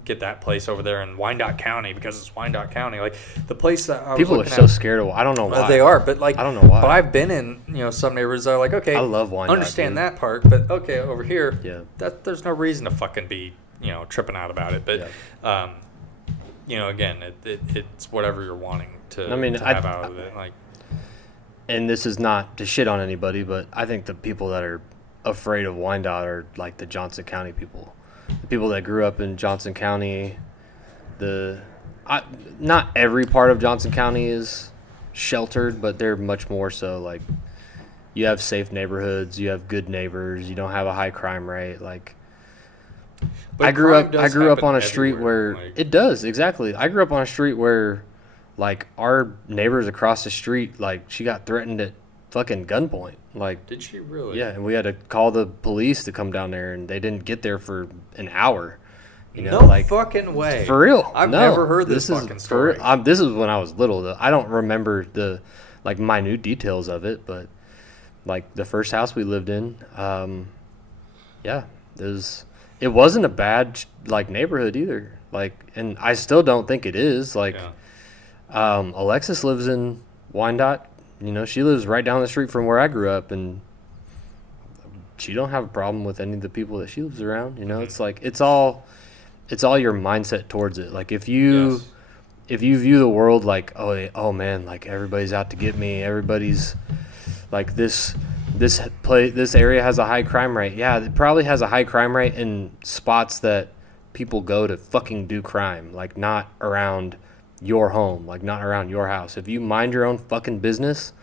get that place over there in Wyandotte County because it's Wyandotte County. Like, the place that people are so scared of. I don't know why they are, but like, I don't know why. But I've been in some neighborhoods that are like, okay, I love Wyandotte. Understand that part, but okay, over here, that there's no reason to fucking be tripping out about it. But again, it's whatever you're wanting to have out of it. Like, and this is not to shit on anybody, but I think the people that are afraid of Wyandotte are like the Johnson County people, the people that grew up in Johnson County. Not every part of Johnson County is sheltered, but they're much more so. Like, you have safe neighborhoods, you have good neighbors, you don't have a high crime rate. Like, I grew up on a street where it does, exactly. I grew up on a street where, like, our neighbors across the street, like, she got threatened at fucking gunpoint. Like, did she really? Yeah, and we had to call the police to come down there, and they didn't get there for an hour. No fucking way. For real. I've never heard this fucking story. This is when I was little, though. I don't remember the like minute details of it, but like the first house we lived in, it wasn't a bad like neighborhood either. Like, and I still don't think it is. Like, Alexis lives in Wyandotte. She lives right down the street from where I grew up, and she don't have a problem with any of the people that she lives around. It's like it's all your mindset towards it. Like, if you view the world like, oh man, like everybody's out to get me, everybody's like this area has a high crime rate. Yeah, it probably has a high crime rate in spots that people go to fucking do crime, like not around your home, like not around your house. If you mind your own fucking business,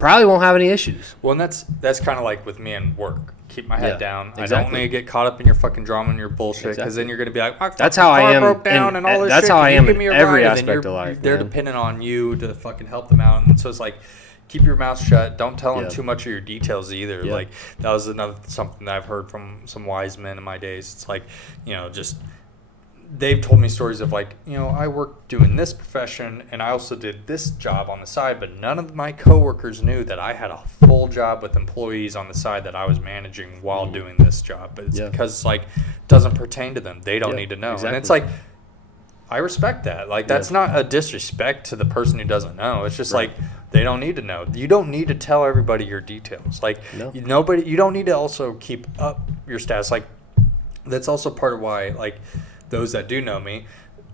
probably won't have any issues. Well, and that's kind of like with me and work. Keep my head down. Exactly. I don't want to get caught up in your fucking drama and your bullshit, because then you're going to be like, that's how I am. Broke down and all this that's shit. how I am in every aspect of life. They're dependent on you to fucking help them out, and so it's like, keep your mouth shut. Don't tell them too much of your details either. Yeah. Like, that was something that I've heard from some wise men in my days. It's like, just they've told me stories of like, I work doing this profession and I also did this job on the side, but none of my coworkers knew that I had a full job with employees on the side that I was managing while doing this job. But it's because it's like, it doesn't pertain to them. They don't need to know. Exactly. And it's like, I respect that. Like, that's not a disrespect to the person who doesn't know. It's just like, they don't need to know. You don't need to tell everybody your details. Like, you don't need to also keep up your status. Like, that's also part of why, like, those that do know me,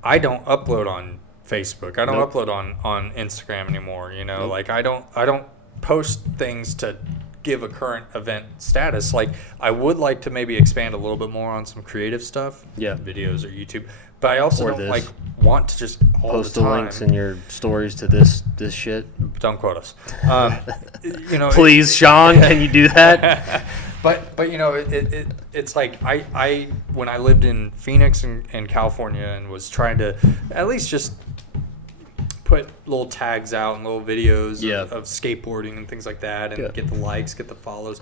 I don't upload on Facebook. I don't upload on Instagram anymore. Like, I don't post things to give a current event status. Like, I would like to maybe expand a little bit more on some creative stuff, Yeah. videos or YouTube, but I also Or don't this. like want to just all Post the the time. links in your stories to this shit. Don't quote us. You know, Please, Sean, can you do that? But you know, it's like I when I lived in Phoenix and California and was trying to at least just put little tags out and little videos Yeah. of skateboarding and things like that, and Yeah. get the likes, get the follows.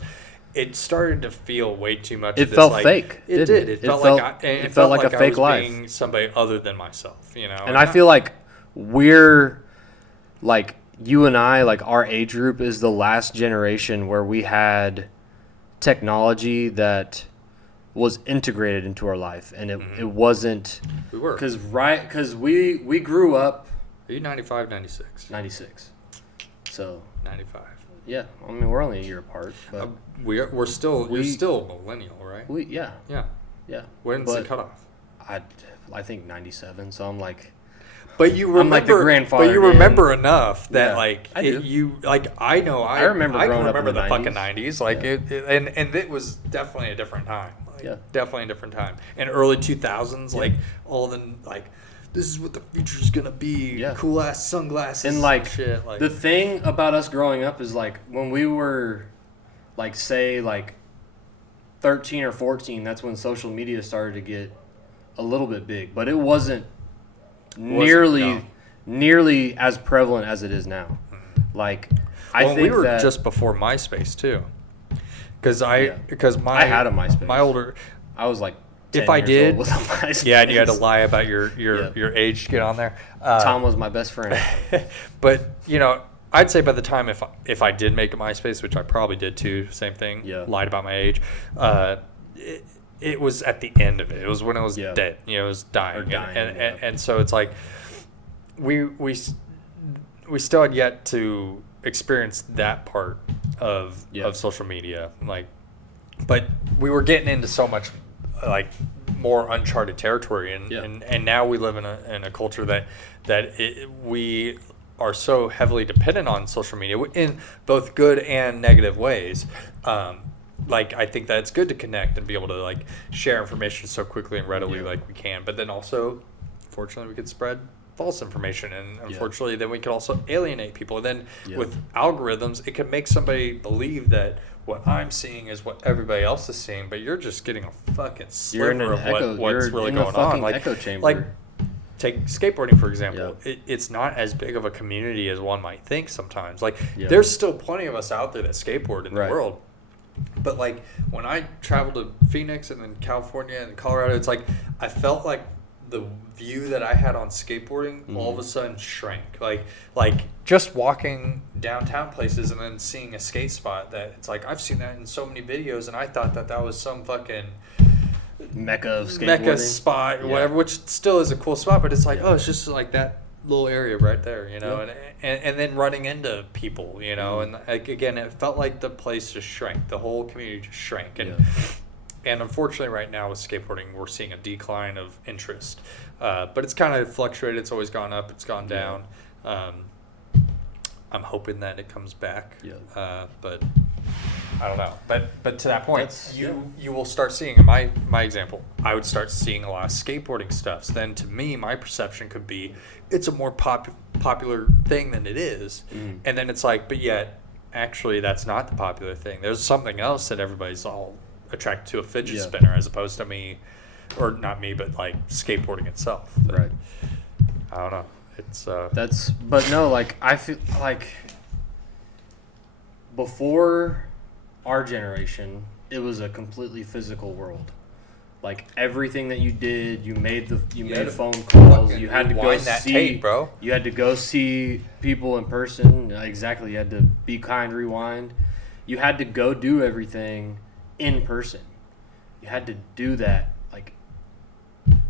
It started to feel way too much. It of this, felt like, fake, It didn't did. it? It felt like it felt like a I fake was life. being somebody other than myself. You know. And I feel like we're like you and I, like our age group is the last generation where we had technology that was integrated into our life, and it wasn't we were. because we grew up Are you 95, 96? 96, so 95. yeah, I mean we're only a year apart, but We're still you're still a millennial, right? yeah. Yeah. When's the But cutoff? I think 97, so I'm like But you remember, I'm like the grandfather But you in. remember enough that Yeah, like I do. you like I know I remember I growing can up in remember the the fucking 90s like Yeah. and it was definitely a different time. Like, Yeah. definitely a different time. In early 2000s, like all the like this is what the future's gonna be. Yeah. Cool ass sunglasses And like shit. Like the thing about us growing up is like when we were like say like 13 or 14, that's when social media started to get a little bit big, but it wasn't no. nearly as prevalent as it is now. Like I well, think we were that just before MySpace too. Because Yeah. my I had a MySpace. My older I was like 10 if I years did old with a MySpace. yeah, and you had to lie about your Yeah. age to get on there. Tom was my best friend. But you know, I'd say by the time if I did make a MySpace, which I probably did too, same thing. Yeah. Lied about my age. It was at the end of it. It was when it was Yeah. dead. You know, it was dying. Or dying, And so it's like we still had yet to experience that part of social media. Like, but we were getting into so much like more uncharted territory, and now we live in a culture that we are so heavily dependent on social media in both good and negative ways. Like I think that it's good to connect and be able to like share information so quickly and readily like we can, but then also, fortunately, we could spread false information, and unfortunately, then we could also alienate people. And then with algorithms, it can make somebody believe that what I'm seeing is what everybody else is seeing, but you're just getting a fucking sliver of what's really going on. Like echo chamber. Like take skateboarding for example. It's not as big of a community as one might think sometimes. Like there's still plenty of us out there that skateboard in the world. But like when I traveled to Phoenix and then California and Colorado, it's like I felt like the view that I had on skateboarding all of a sudden shrank. Like just walking downtown places and then seeing a skate spot that it's like I've seen that in so many videos, and I thought that was some fucking Mecca of skateboarding. Mecca spot or whatever, which still is a cool spot, but it's like oh, it's just like that little area right there, you know, and then running into people, you know, and like, again, it felt like the place just shrank, the whole community just shrank, and unfortunately right now with skateboarding we're seeing a decline of interest, but it's kind of fluctuated. It's always gone up, it's gone down. I'm hoping that it comes back, but I don't know. But to that point, you will start seeing, in my example, I would start seeing a lot of skateboarding stuff. So then to me, my perception could be it's a more popular thing than it is. And then it's like, but yet, actually, that's not the popular thing. There's something else that everybody's all attracted to, a fidget spinner, as opposed to me, or not me, but like skateboarding itself. Right. I don't know. It's but no, like I feel like before our generation, it was a completely physical world. Like everything that you did, you made phone calls. You had to go see tape, bro. You had to go see people in person. Exactly. You had to be kind, rewind. You had to go do everything in person. You had to do that like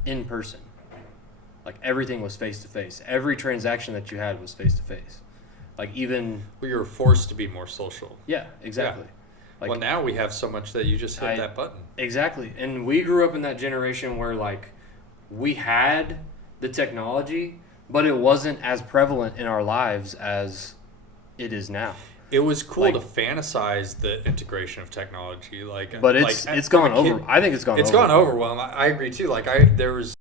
in person. Like everything was face to face. Every transaction that you had was face to face. Like even we were forced to be more social. Yeah, exactly. Yeah. Like, well, now we have so much that you just hit that button. Exactly. And we grew up in that generation where like we had the technology, but it wasn't as prevalent in our lives as it is now. It was cool Like- to fantasize the integration of technology, But it's gone over. I think it's gone. It's gone over. Well, I agree too. Like there was.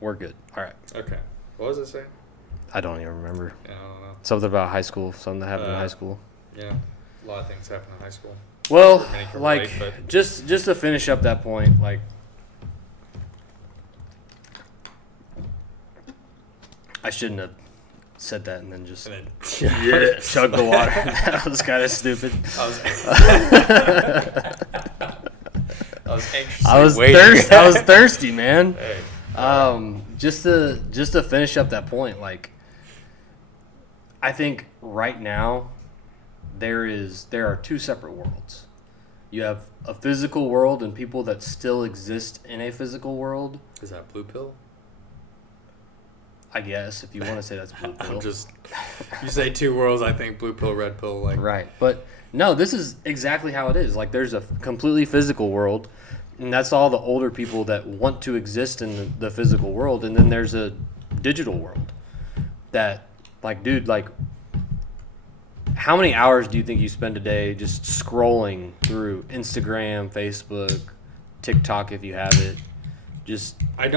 We're good. All right. Okay. What was it saying? I don't even remember. Yeah, I don't know. Something about high school. Something that happened in high school. Yeah, a lot of things happen in high school. Well, Many can like relate, but- just to finish up that point, like I shouldn't have said that and then just And then, chug the water. That was kind of stupid. I was anxiously I was waiting. thirsty. I was thirsty, man. Hey, Just to finish up that point, like I think right now there are two separate worlds. You have a physical world and people that still exist in a physical world. is that blue pill? I guess if you want to say that's blue pill. I'm just. You say two worlds. I think blue pill, red pill. Like Right. But no, this is exactly how it is. Like there's a completely physical world, and that's all the older people that want to exist in the physical world, and then there's a digital world that, like, dude, like, how many hours do you think you spend a day just scrolling through Instagram, Facebook, TikTok if you have it? Just I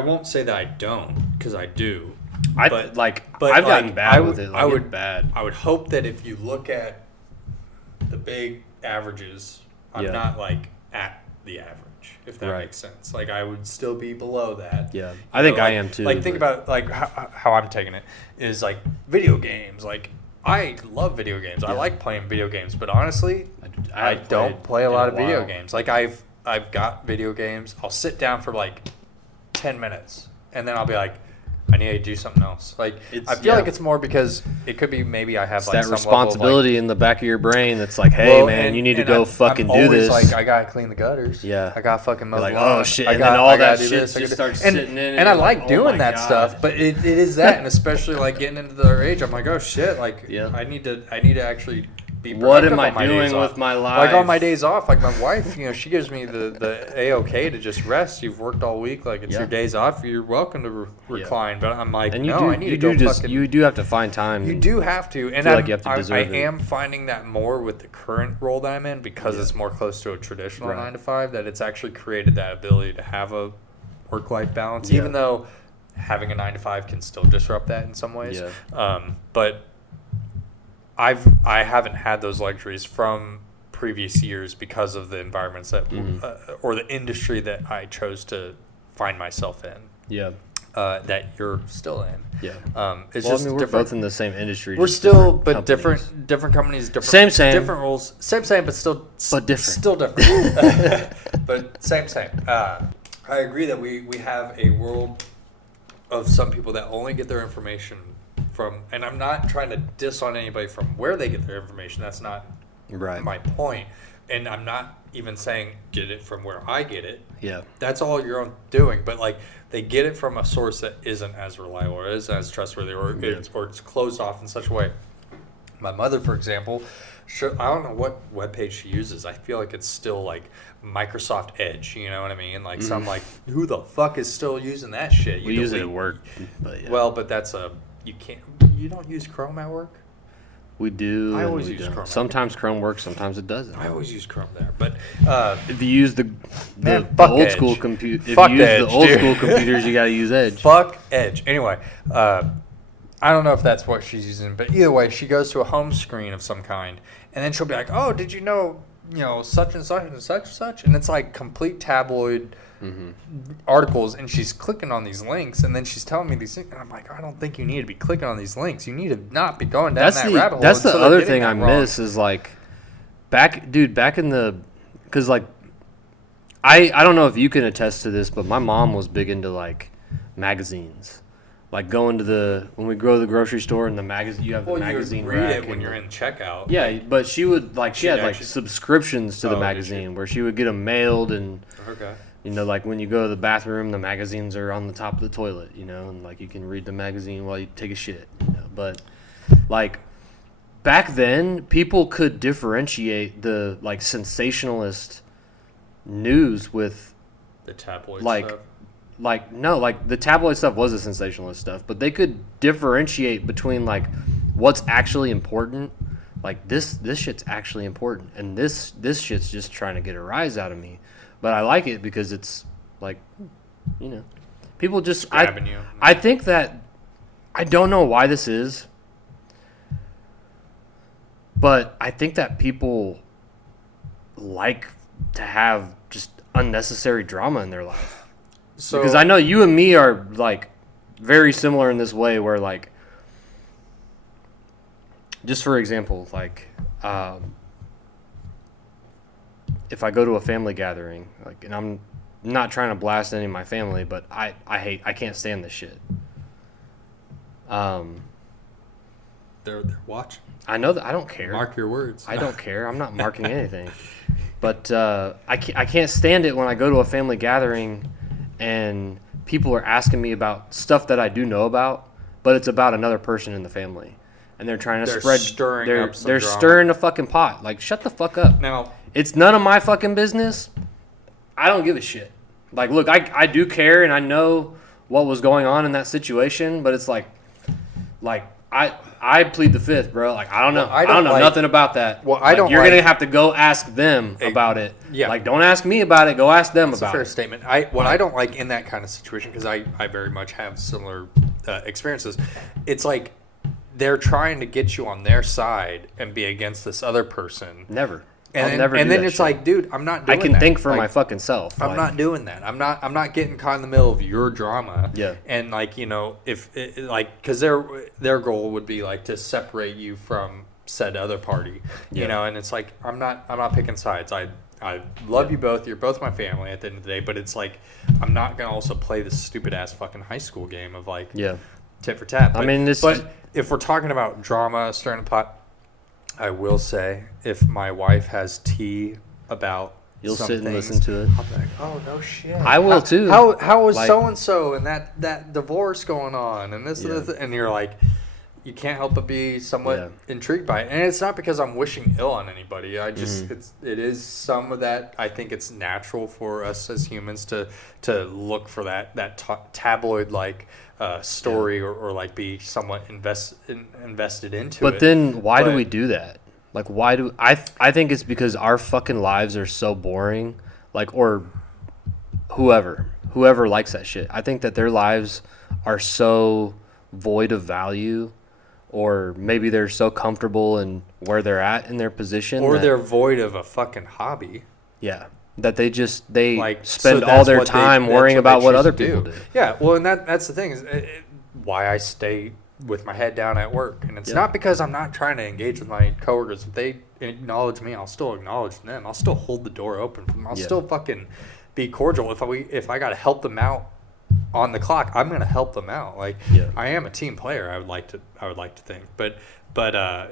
won't say that I don't, because I do. I've but gotten like, bad with it. Like, I would it's bad. I would hope that if you look at the big averages, I'm Yeah. not like at the average, if that Right. makes sense. Like I would still be below that. Yeah, You I think know, I like- am too. Like think but- about like how I'm taking it is like video games. Like I love video games. I Yeah. like playing video games, but honestly, I haven't don't played play a in lot of video while. games. Like I've got video games. I'll sit down for like 10 minutes and then I'll be like, I need to do something else. Like I feel like it's more because it could be maybe I have It's like that some responsibility in the back of your brain that's like, hey, well, man, and- you need to and go I'm fucking do always this. Like I gotta clean the gutters. Yeah. I gotta fucking mow You're the like, lawn. oh, shit, I and got- then all I that gotta do shit this, I just gotta- starts and, sitting in, and I you're like like, oh doing my that God. stuff, but it is that, and especially like getting into their age, I'm like, oh shit, like Yeah. I need to actually be. What am productive I on my doing days off. with my Like on life? my days off, like my wife, she gives me the A-OK to just rest. You've worked all week, like it's Yeah. your days off. You're welcome to recline, but I'm like, And you no, do, I need you to do go just, fucking. you do have to find time. You do have to, and feel like you have to I deserve it. am finding that more with the current role that I'm in because Yeah. it's more close to a traditional Right. 9 to 5. That it's actually created that ability to have a work-life balance, Yeah. even though having a 9 to 5 can still disrupt that in some ways. Yeah. But I haven't had those luxuries from previous years because of the environments that or the industry that I chose to find myself in. Yeah. That you're still in. Yeah. It's Well, just I mean, we're different. both in the same industry. We're just still, but companies. different companies, different different roles, same, but still, But different. still different, but same. I agree that we have a world of some people that only get their information from, and I'm not trying to diss on anybody from where they get their information. That's not Right. my point, and I'm not even saying get it from where I get it. Yeah. That's all you're own doing, but like they get it from a source that isn't as reliable or isn't as trustworthy, or it's closed off in such a way. My mother, for example, I don't know what webpage she uses. I feel like it's still like Microsoft Edge. You know what I mean? Like some like who the fuck is still using that shit? We use it at work. But yeah. Well, but that's you don't use Chrome at work. We do. I and always we use don't. Chrome. Sometimes Chrome works, sometimes it doesn't. I always use Chrome there, but If you use the fuck old Edge. school computer, if Fuck you use Edge, the old dude. school computers, you got to use Edge. fuck Edge. Anyway, I don't know if that's what she's using, but either way, she goes to a home screen of some kind, and then she'll be like, "Oh, did you know, such and such and such and such?" And it's like complete tabloid articles, and she's clicking on these links, and then she's telling me these things, and I'm like, I don't think you need to be clicking on these links. You need to not be going down that rabbit hole. That's And the so they're other getting thing I that wrong. miss is like back in the, because like I don't know if you can attest to this, but my mom was big into like magazines, like going to when we go to the grocery store and the magazine, you have the magazine you read rack it when and you're in checkout. yeah, but she would like she She'd had like actually- subscriptions to the Oh, did she? magazine where she would get them mailed, and Okay. like when you go to the bathroom, the magazines are on the top of the toilet, and like you can read the magazine while you take a shit, But like back then people could differentiate the like sensationalist news with The tabloid like stuff. like the tabloid stuff was the sensationalist stuff, but they could differentiate between like what's actually important. Like this shit's actually important, and this shit's just trying to get a rise out of me. But I like it because it's like, you know, people just Grabbing you. I think that I don't know why this is, but I think that people like to have just unnecessary drama in their life. So, Because I know you and me are like very similar in this way where like, just for example, like if I go to a family gathering, like, and I'm not trying to blast any of my family, but I can't stand this shit. they're watching. I know that I don't care. Mark your words. I don't care. I'm not marking anything. But I can't stand it when I go to a family gathering and people are asking me about stuff that I do know about, but it's about another person in the family. And they're trying to They're stirring up some they're drama. stirring the fucking pot. Like, shut the fuck up. Now, It's none of my fucking business. I don't give a shit. Like, look, I do care and I know what was going on in that situation, but it's like I plead the fifth, bro. Like, I don't know. Well, I don't know nothing about that. Well, I don't You're like- gonna have to go ask them about it. Yeah. Like, don't ask me about it. Go ask them that's a about fair it. statement. What I don't like in that kind of situation, because I very much have similar experiences, it's like they're trying to get you on their side and be against this other person. Never. And I'll then, never. and do then that it's shit. like, dude, I'm not I doing can that. think for Like, my fucking self. I'm Like, not doing that. I'm not getting caught in the middle of your drama. Yeah. And like, you know, if like, because their goal would be like to separate you from said other party, Yeah. you know, and it's like I'm not picking sides. I love you both. You're both my family at the end of the day. But it's like I'm not gonna also play this stupid ass fucking high school game of like Yeah. tit for tat. I mean, this. But if we're talking about drama, stirring the pot, I will say if my wife has tea about You'll some sit and things, listen to it. I'll be like, oh no shit. I will too. How was Like- so and so and that divorce going on and this Yeah. and you're like, you can't help but be somewhat Yeah. intrigued by it. And it's not because I'm wishing ill on anybody. I just Mm-hmm. it is some of that. I think it's natural for us as humans to look for that tabloid like story or like be somewhat invested into it. But then why do But- we do that? Like, why do I think it's because our fucking lives are so boring. Like, or whoever likes that shit. I think that their lives are so void of value, or maybe they're so comfortable in where they're at in their position, or that, they're void of a fucking hobby. yeah, that they Like spend so all that's their what they- time that's worrying they about what choose other to people do. Yeah, well, and that's the thing is why I stay with my head down at work, and it's Yeah. not because I'm not trying to engage with my coworkers. If they acknowledge me, I'll still acknowledge them. I'll still hold the door open for them. I'll Yeah. still fucking be cordial. If I got to help them out on the clock, I'm gonna help them out. Like Yeah. I am a team player. I would like to think, but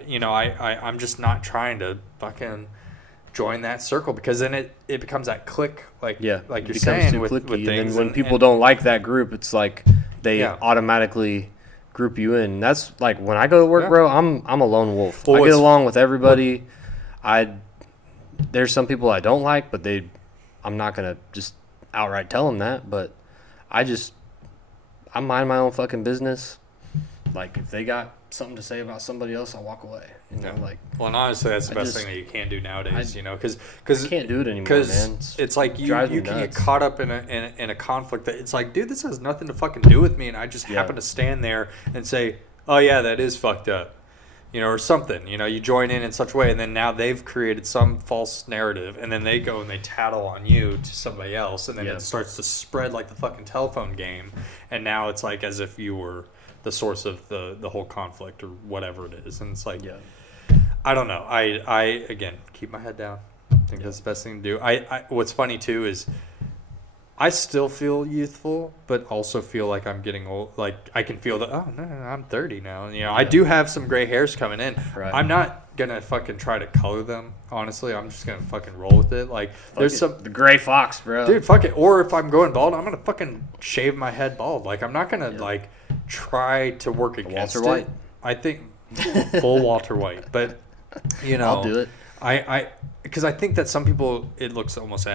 you know, I'm just not trying to fucking join that circle because then it becomes that click like Yeah, like it you're becomes saying too with cliquey, things. and then when and- people and- don't like that group, it's like they Yeah. automatically group you in. That's like when I go to work, Yeah. bro. I'm a lone wolf. Well, I get what's- along with everybody. There's some people I don't like, but I'm not gonna just outright tell them that. But I mind my own fucking business. Like, if they got something to say about somebody else, I'll walk away. You know, Yeah. like, Well, and honestly, that's the I best just- thing that you can do nowadays. I- You know, because I can't do it anymore, because man. it's like you drives me can get nuts. caught up in a conflict that it's like, dude, this has nothing to fucking do with me, and I just Yeah. happen to stand there and say, oh yeah, that is fucked up, you know, or something. You know, you join in such a way, and then now they've created some false narrative, and then they go and they tattle on you to somebody else, and then Yeah. it starts to spread like the fucking telephone game, and now it's like as if you were the source of the whole conflict or whatever it is, and it's like, Yeah. I don't know. I again keep my head down. I think that's the best thing to do. I what's funny too is I still feel youthful, but also feel like I'm getting old. Like I can feel that. Oh no, I'm 30 now. And, you know, I Yeah. do have some gray hairs coming in. Right. I'm not gonna fucking try to color them. Honestly, I'm just gonna fucking roll with it. Like there's some. the gray fox, bro. Dude, fuck it. Or if I'm going bald, I'm gonna fucking shave my head bald. Like I'm not gonna Yeah. like try to work against Walter it. White. I think full Walter White. But I'll do it. Because I think that some people, it looks almost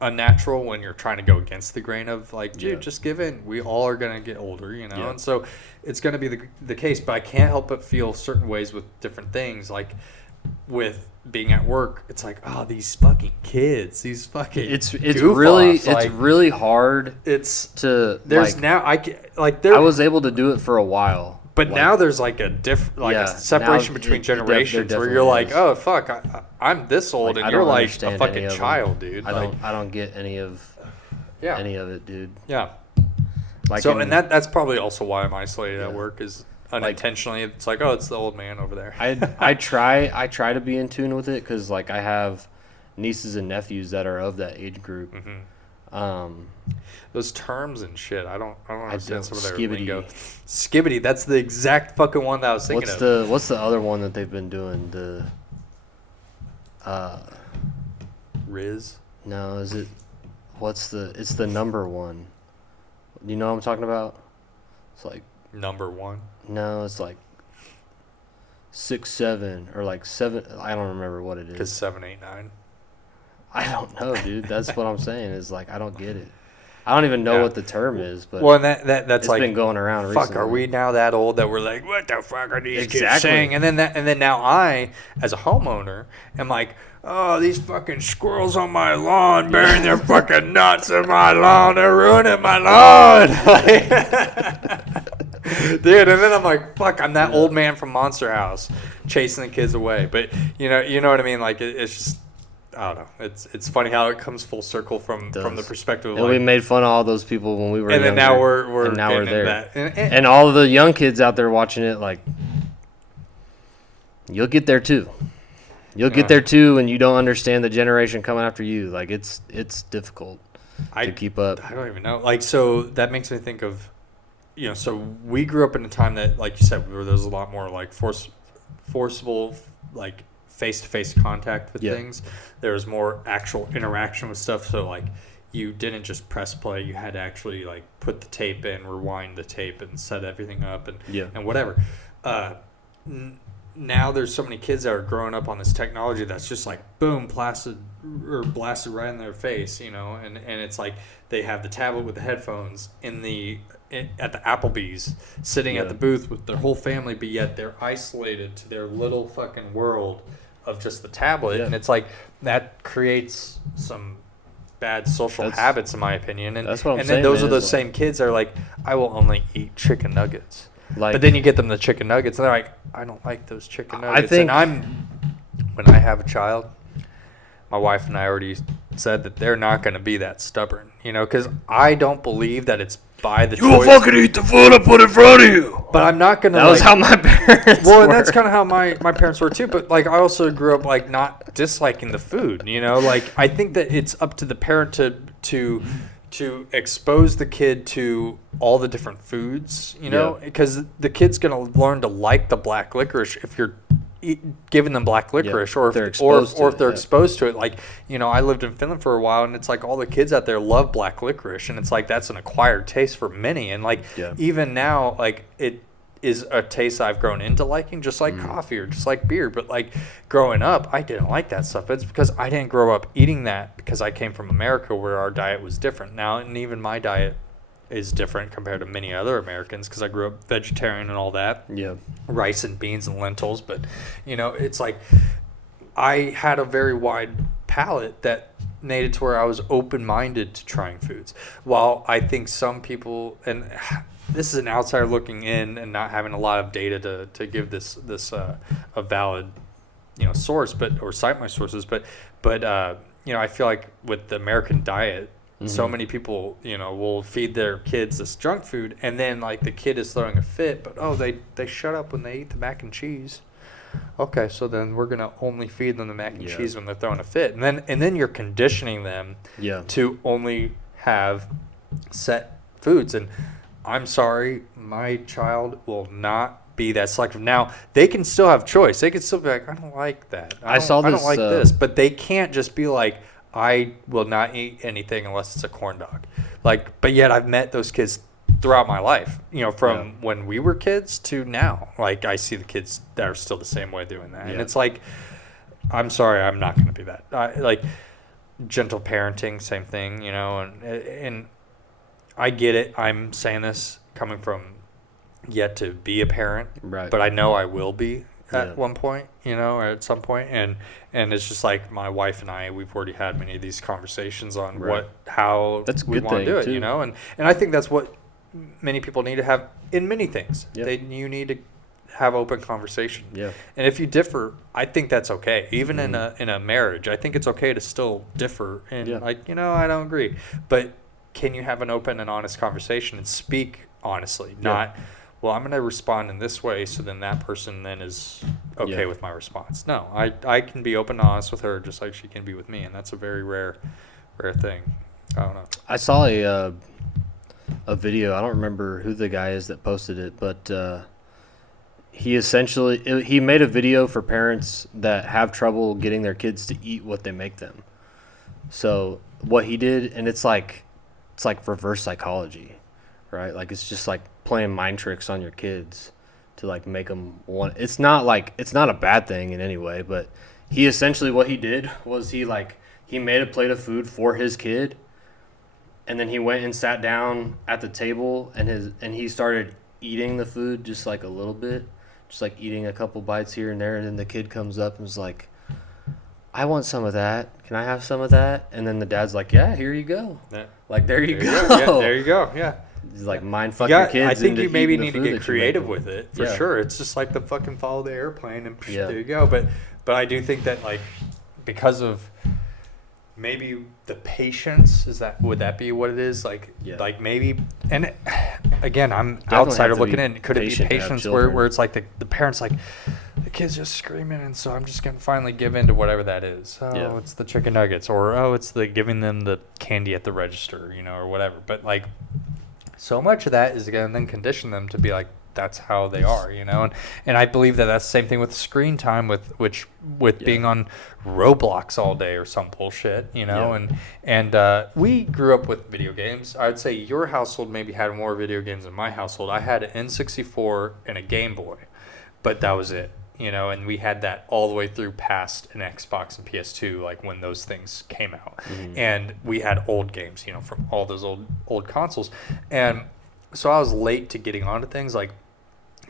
unnatural when you're trying to go against the grain of like, dude, just give in. We all are gonna get older, and so it's gonna be the case. But I can't help but feel certain ways with different things, like with being at work. It's like, oh, these fucking kids, these fucking it's goof really offs. Like, it's really hard. It's to there's like, now I was able to do it for a while. But now there's like a a separation between generations where you're like, oh fuck, I'm this old, and you're like a fucking child, dude. I don't get any of it, dude. Yeah. Like, so and that's probably also why I'm isolated at work, is unintentionally. It's like, oh, it's the old man over there. I try to be in tune with it, because like I have nieces and nephews that are of that age group. Those terms and shit, I don't understand some of their skibbity. lingo. Skibbity, that's the exact fucking one that I was thinking of. What's the other one that they've been doing? The Riz? No, is it? It's the number one. You know what I'm talking about? It's like number one. No, it's like 6, 7, or like 7. I don't remember what it is. Because 7, 8, 9. I don't know, dude. That's what I'm saying. Is like I don't get it. I don't even know what the term is, but well, and that's it's like been going around recently. Fuck, are we now that old that we're like, what the fuck are these kids saying? And then now I, as a homeowner, am like, oh, these fucking squirrels on my lawn burying their fucking nuts in my lawn, they're ruining my lawn. Dude, and then I'm like, fuck, I'm that old man from Monster House chasing the kids away. But you know what I mean? Like it's just, I don't know. It's funny how it comes full circle from the perspective of and like, we made fun of all those people when we were and younger, then now we're there. That. And all of the young kids out there watching it, like, you'll get there too. You'll get there too, and you don't understand the generation coming after you. Like it's difficult to keep up. I don't even know. Like, so that makes me think of, so we grew up in a time that, like you said, where there was a lot more like forcible, like face-to-face contact with things. There was more actual interaction with stuff. So like, you didn't just press play. You had to actually like put the tape in, rewind the tape, and set everything up, and whatever. Now there's so many kids that are growing up on this technology that's just like boom, blasted right in their face, and it's like they have the tablet with the headphones at the Applebee's, sitting at the booth with their whole family, but yet they're isolated to their little fucking world of just the tablet, and it's like that creates some bad social habits, in my opinion. And that's what I'm and saying, then those man, are those same kids that are like, I will only eat chicken nuggets. Like, but then you get them the chicken nuggets, and they're like, I don't like those chicken nuggets. I think when I have a child, my wife and I already said that they're not going to be that stubborn, because I don't believe that it's by the choice. You will fucking eat the food I put in front of you. But I'm not going to. That was how my parents were. and that's kind of how my parents were too. But like, I also grew up like not disliking the food, Like, I think that it's up to the parent to expose the kid to all the different foods, because the kid's going to learn to like the black licorice if you're giving them black licorice, or if they're exposed to it. Like, I lived in Finland for a while, and it's like all the kids out there love black licorice, and it's like that's an acquired taste for many. And like even now, like it is a taste I've grown into liking, just like coffee or just like beer. But like growing up, I didn't like that stuff. It's because I didn't grow up eating that, because I came from America where our diet was different. Now, and even my diet is different compared to many other Americans, because I grew up vegetarian and all that. Yeah. Rice and beans and lentils. But, it's like I had a very wide palate that made it to where I was open-minded to trying foods. While I think some people, and this is an outsider looking in and not having a lot of data to give this a valid source, or cite my sources, but I feel like with the American diet, so many people will feed their kids this junk food, and then like the kid is throwing a fit, but they shut up when they eat the mac and cheese. Okay, so then we're gonna only feed them the mac and cheese when they're throwing a fit, and then you're conditioning them to only have set foods. And I'm sorry, my child will not be that selective. Now, they can still have choice. They can still be like, I don't like that. I don't like this. But they can't just be like, I will not eat anything unless it's a corn dog. Like, but yet I've met those kids throughout my life, from when we were kids to now. Like, I see the kids that are still the same way doing that. And it's like, I'm sorry, I'm not going to be that. Like, gentle parenting, same thing, and I get it. I'm saying this coming from yet to be a parent, right? But I know I will be at one point, or at some point, and it's just like my wife and we've already had many of these conversations on how that's we want to do it, too. And I think that's what many people need to have in many things. You need to have open conversation. Yeah. And if you differ, I think that's okay. Even in a marriage, I think it's okay to still differ and I don't agree. But can you have an open and honest conversation and speak honestly? Not, well, I'm going to respond in this way, so then that person then is okay with my response. No, I can be open and honest with her just like she can be with me, and that's a very rare thing. I don't know. I saw a video. I don't remember who the guy is that posted it, but he made a video for parents that have trouble getting their kids to eat what they make them. So what he did, and it's like reverse psychology, right? Like, it's just like playing mind tricks on your kids to like make them want. It's not a bad thing in any way, but he essentially, what he did was he made a plate of food for his kid, and then he went and sat down at the table and he started eating the food just like a little bit, just like eating a couple bites here and there, and then the kid comes up and is like, I want some of that. Can I have some of that? And then the dad's like, yeah, here you go. Yeah. Like, there you go. Yeah, there you go. Yeah. He's like, mind fuck your kids. I think you maybe need to get get creative with it for sure. It's just like the fucking follow the airplane and there you go. But I do think that, like, because of maybe the patience, would that be what it is? Like, like maybe, and again, I'm definitely outsider looking in. Could it be patience where it's like the parents like, the kid's just screaming, and so I'm just gonna finally give in to whatever that is. Oh, it's the chicken nuggets, or it's the giving them the candy at the register, or whatever. But like, so much of that is gonna then condition them to be like, that's how they are, and I believe that that's the same thing with screen time, with being on Roblox all day or some bullshit, and we grew up with video games. I'd say your household maybe had more video games than my household. I had an N64 and a Game Boy, but that was it, and we had that all the way through past an Xbox and PS2, like when those things came out, and we had old games, from all those old consoles, and so I was late to getting onto things. Like,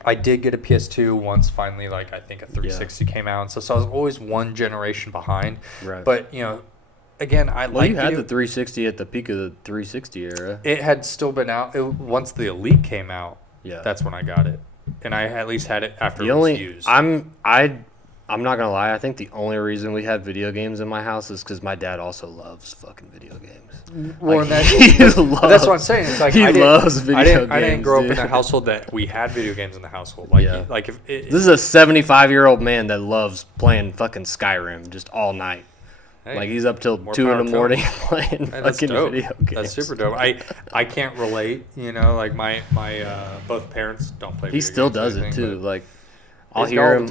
I did get a PS2 once finally, like I think a 360 came out, and so I was always one generation behind. Right. But again, you had the 360 at the peak of the 360 era. It had still been out once the Elite came out. Yeah, that's when I got it, and I at least had it after it was used. I'm not gonna lie. I think the only reason we had video games in my house is because my dad also loves fucking video games. Well, that's what I'm saying. It's like he loves video games. I didn't grow up in a household that we had video games in the household. Like, this is a 75-year-old man that loves playing fucking Skyrim just all night. Hey, like, he's up till 2 in the morning playing fucking video games. That's super dope. I can't relate. Like my both parents don't play. He still does it too. Like, I'll hear him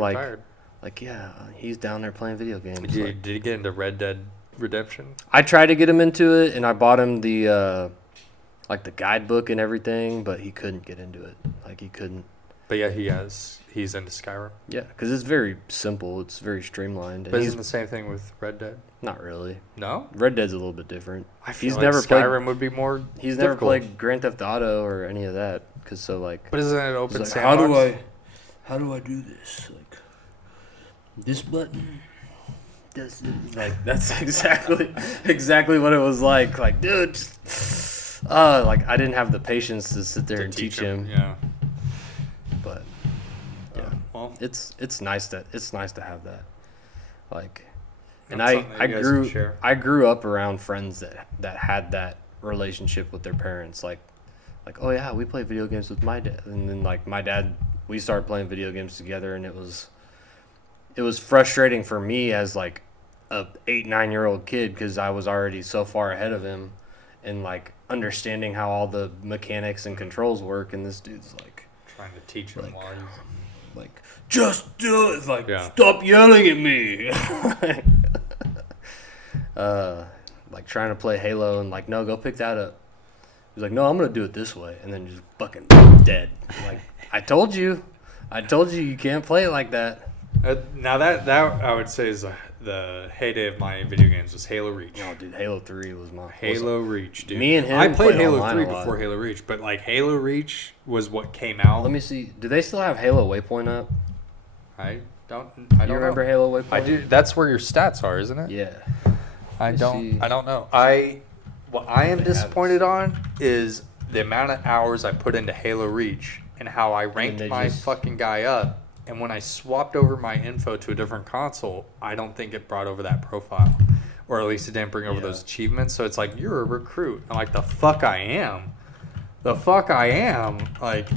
like, yeah, he's down there playing video games. Did he get into Red Dead Redemption? I tried to get him into it, and I bought him the the guidebook and everything, but he couldn't get into it. Like, he couldn't. But yeah, he's into Skyrim. Yeah, because it's very simple. It's very streamlined. But isn't the same thing with Red Dead? Not really. No? Red Dead's a little bit different. I feel like Skyrim would be more He's never played Grand Theft Auto or any of that. But isn't it open sandbox? How do I do this? Like, this button does it. Like, that's exactly what it was like. Like, dude, like, I didn't have the patience to sit there and teach him. Yeah. But yeah, well, it's nice to have that. Like, and I grew up around friends that had that relationship with their parents. Like, oh yeah, we play video games with my dad, and then like my dad. We started playing video games together, and it was frustrating for me as like a 8-9-year-old kid, because I was already so far ahead of him and like understanding how all the mechanics and controls work, and this dude's like trying to teach him while he's like, just do it. It's like, stop yelling at me. Like trying to play Halo and like, no, go pick that up. He's like, no, I'm gonna do it this way, and then just fucking dead. I'm like, I told you you can't play it like that. Now that I would say is the heyday of my video games was Halo Reach. No, dude, Halo 3 was my Halo Reach, dude. Me and him I played Halo online 3 a lot. before Halo Reach, but like Halo Reach was what came out. Let me see. Do they still have Halo Waypoint up? I don't You remember Halo Waypoint? I do. That's where your stats are, isn't it? Yeah. I see. don't know. What I am disappointed on is the amount of hours I put into Halo Reach and how I ranked my fucking guy up. And when I swapped over my info to a different console, I don't think it brought over that profile, or at least it didn't bring over those achievements. So it's like, you're a recruit. I'm like, the fuck I am. Like,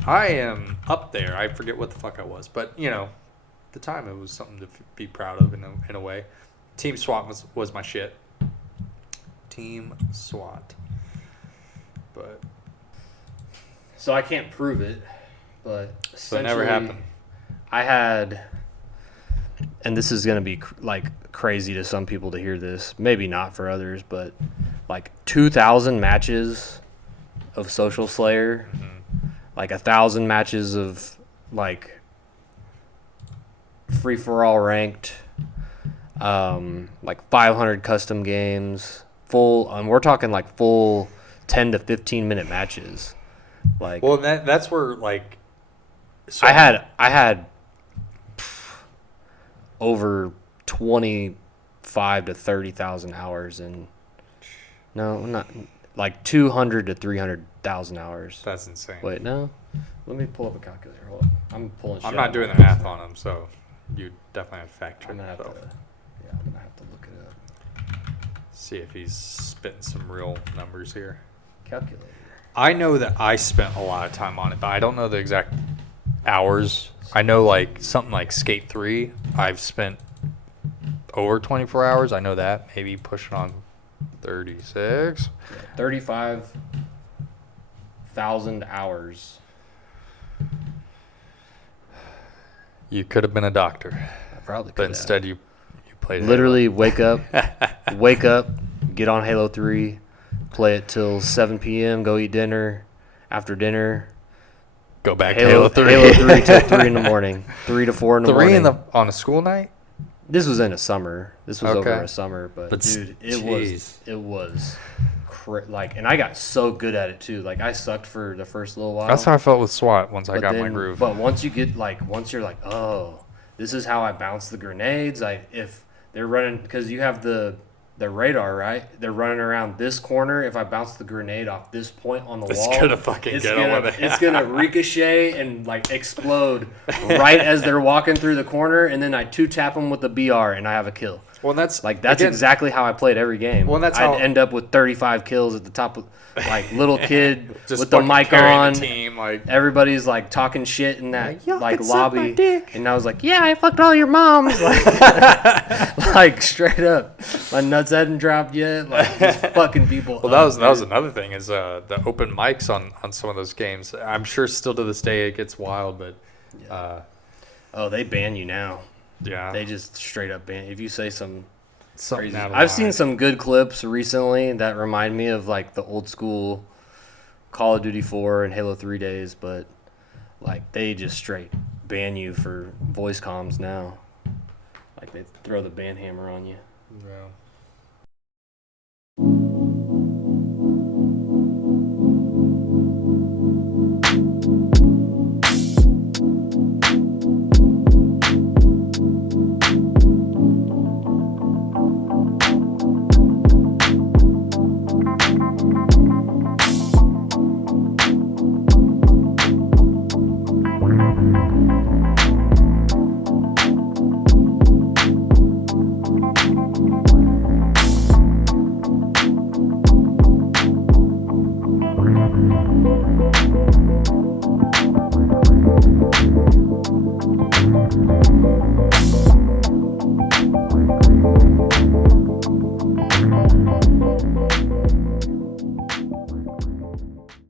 I am up there. I forget what the fuck I was, but you know, at the time it was something to be proud of in a way. Team SWAT was my shit. Team SWAT. But So I can't prove it, but so it never happened. I had, and this is going to be like crazy to some people to hear this, maybe not for others, but like 2,000 matches of Social Slayer, like 1,000 matches of like free for all ranked, like 500 custom games, full. We're talking like full 10 to 15 minute matches. Like, well, that's where like I had over 25 to 30,000 hours in. No, not like 200 to 300,000 hours. That's insane. Wait, no. Let me pull up a calculator. Hold on. I'm pulling. I'm not doing the math on them, so you definitely have to fact check. I'm gonna have to. Yeah, I'm gonna have to look it up. See if he's spitting some real numbers here. Calculator. I know that I spent a lot of time on it, but I don't know the exact hours. I know like something like Skate 3, I've spent over 24 hours. I know that. Maybe pushing on 36. 35,000 hours. You could have been a doctor, I probably could but have. instead you played Literally wake up, get on Halo 3, play it till 7 p.m., go eat dinner. After dinner, go back to Halo 3. Halo 3 till 3 in the morning. 3 to 4 in the morning. 3 on a school night? This was in a summer. This was over a summer, but dude, it was like, and I got so good at it too. Like, I sucked for the first little while. That's how I felt with SWAT once I got my groove. But once you're like, oh, this is how I bounce the grenades. If they're running, because you have the radar, right? They're running around this corner. If I bounce the grenade off this point on the wall, it's gonna fucking get them with it. It's gonna ricochet and like explode right as they're walking through the corner, and then I 2-tap them with the BR and I have a kill. Well, that's exactly how I played every game. Well, that's I'd end up with 35 kills at the top of, like, little kid with the mic on. The team, like, everybody's like talking shit in that like lobby, and I was like, "Yeah, I fucked all your moms," like straight up. My nuts hadn't dropped yet. Like, just fucking people. Well, that was another thing is the open mics on some of those games. I'm sure still to this day it gets wild, but they ban you now. Yeah, they just straight up ban if you say something crazy. I've seen some good clips recently that remind me of like the old school Call of Duty 4 and Halo 3 days, but like they just straight ban you for voice comms now. Like they throw the ban hammer on you. Yeah.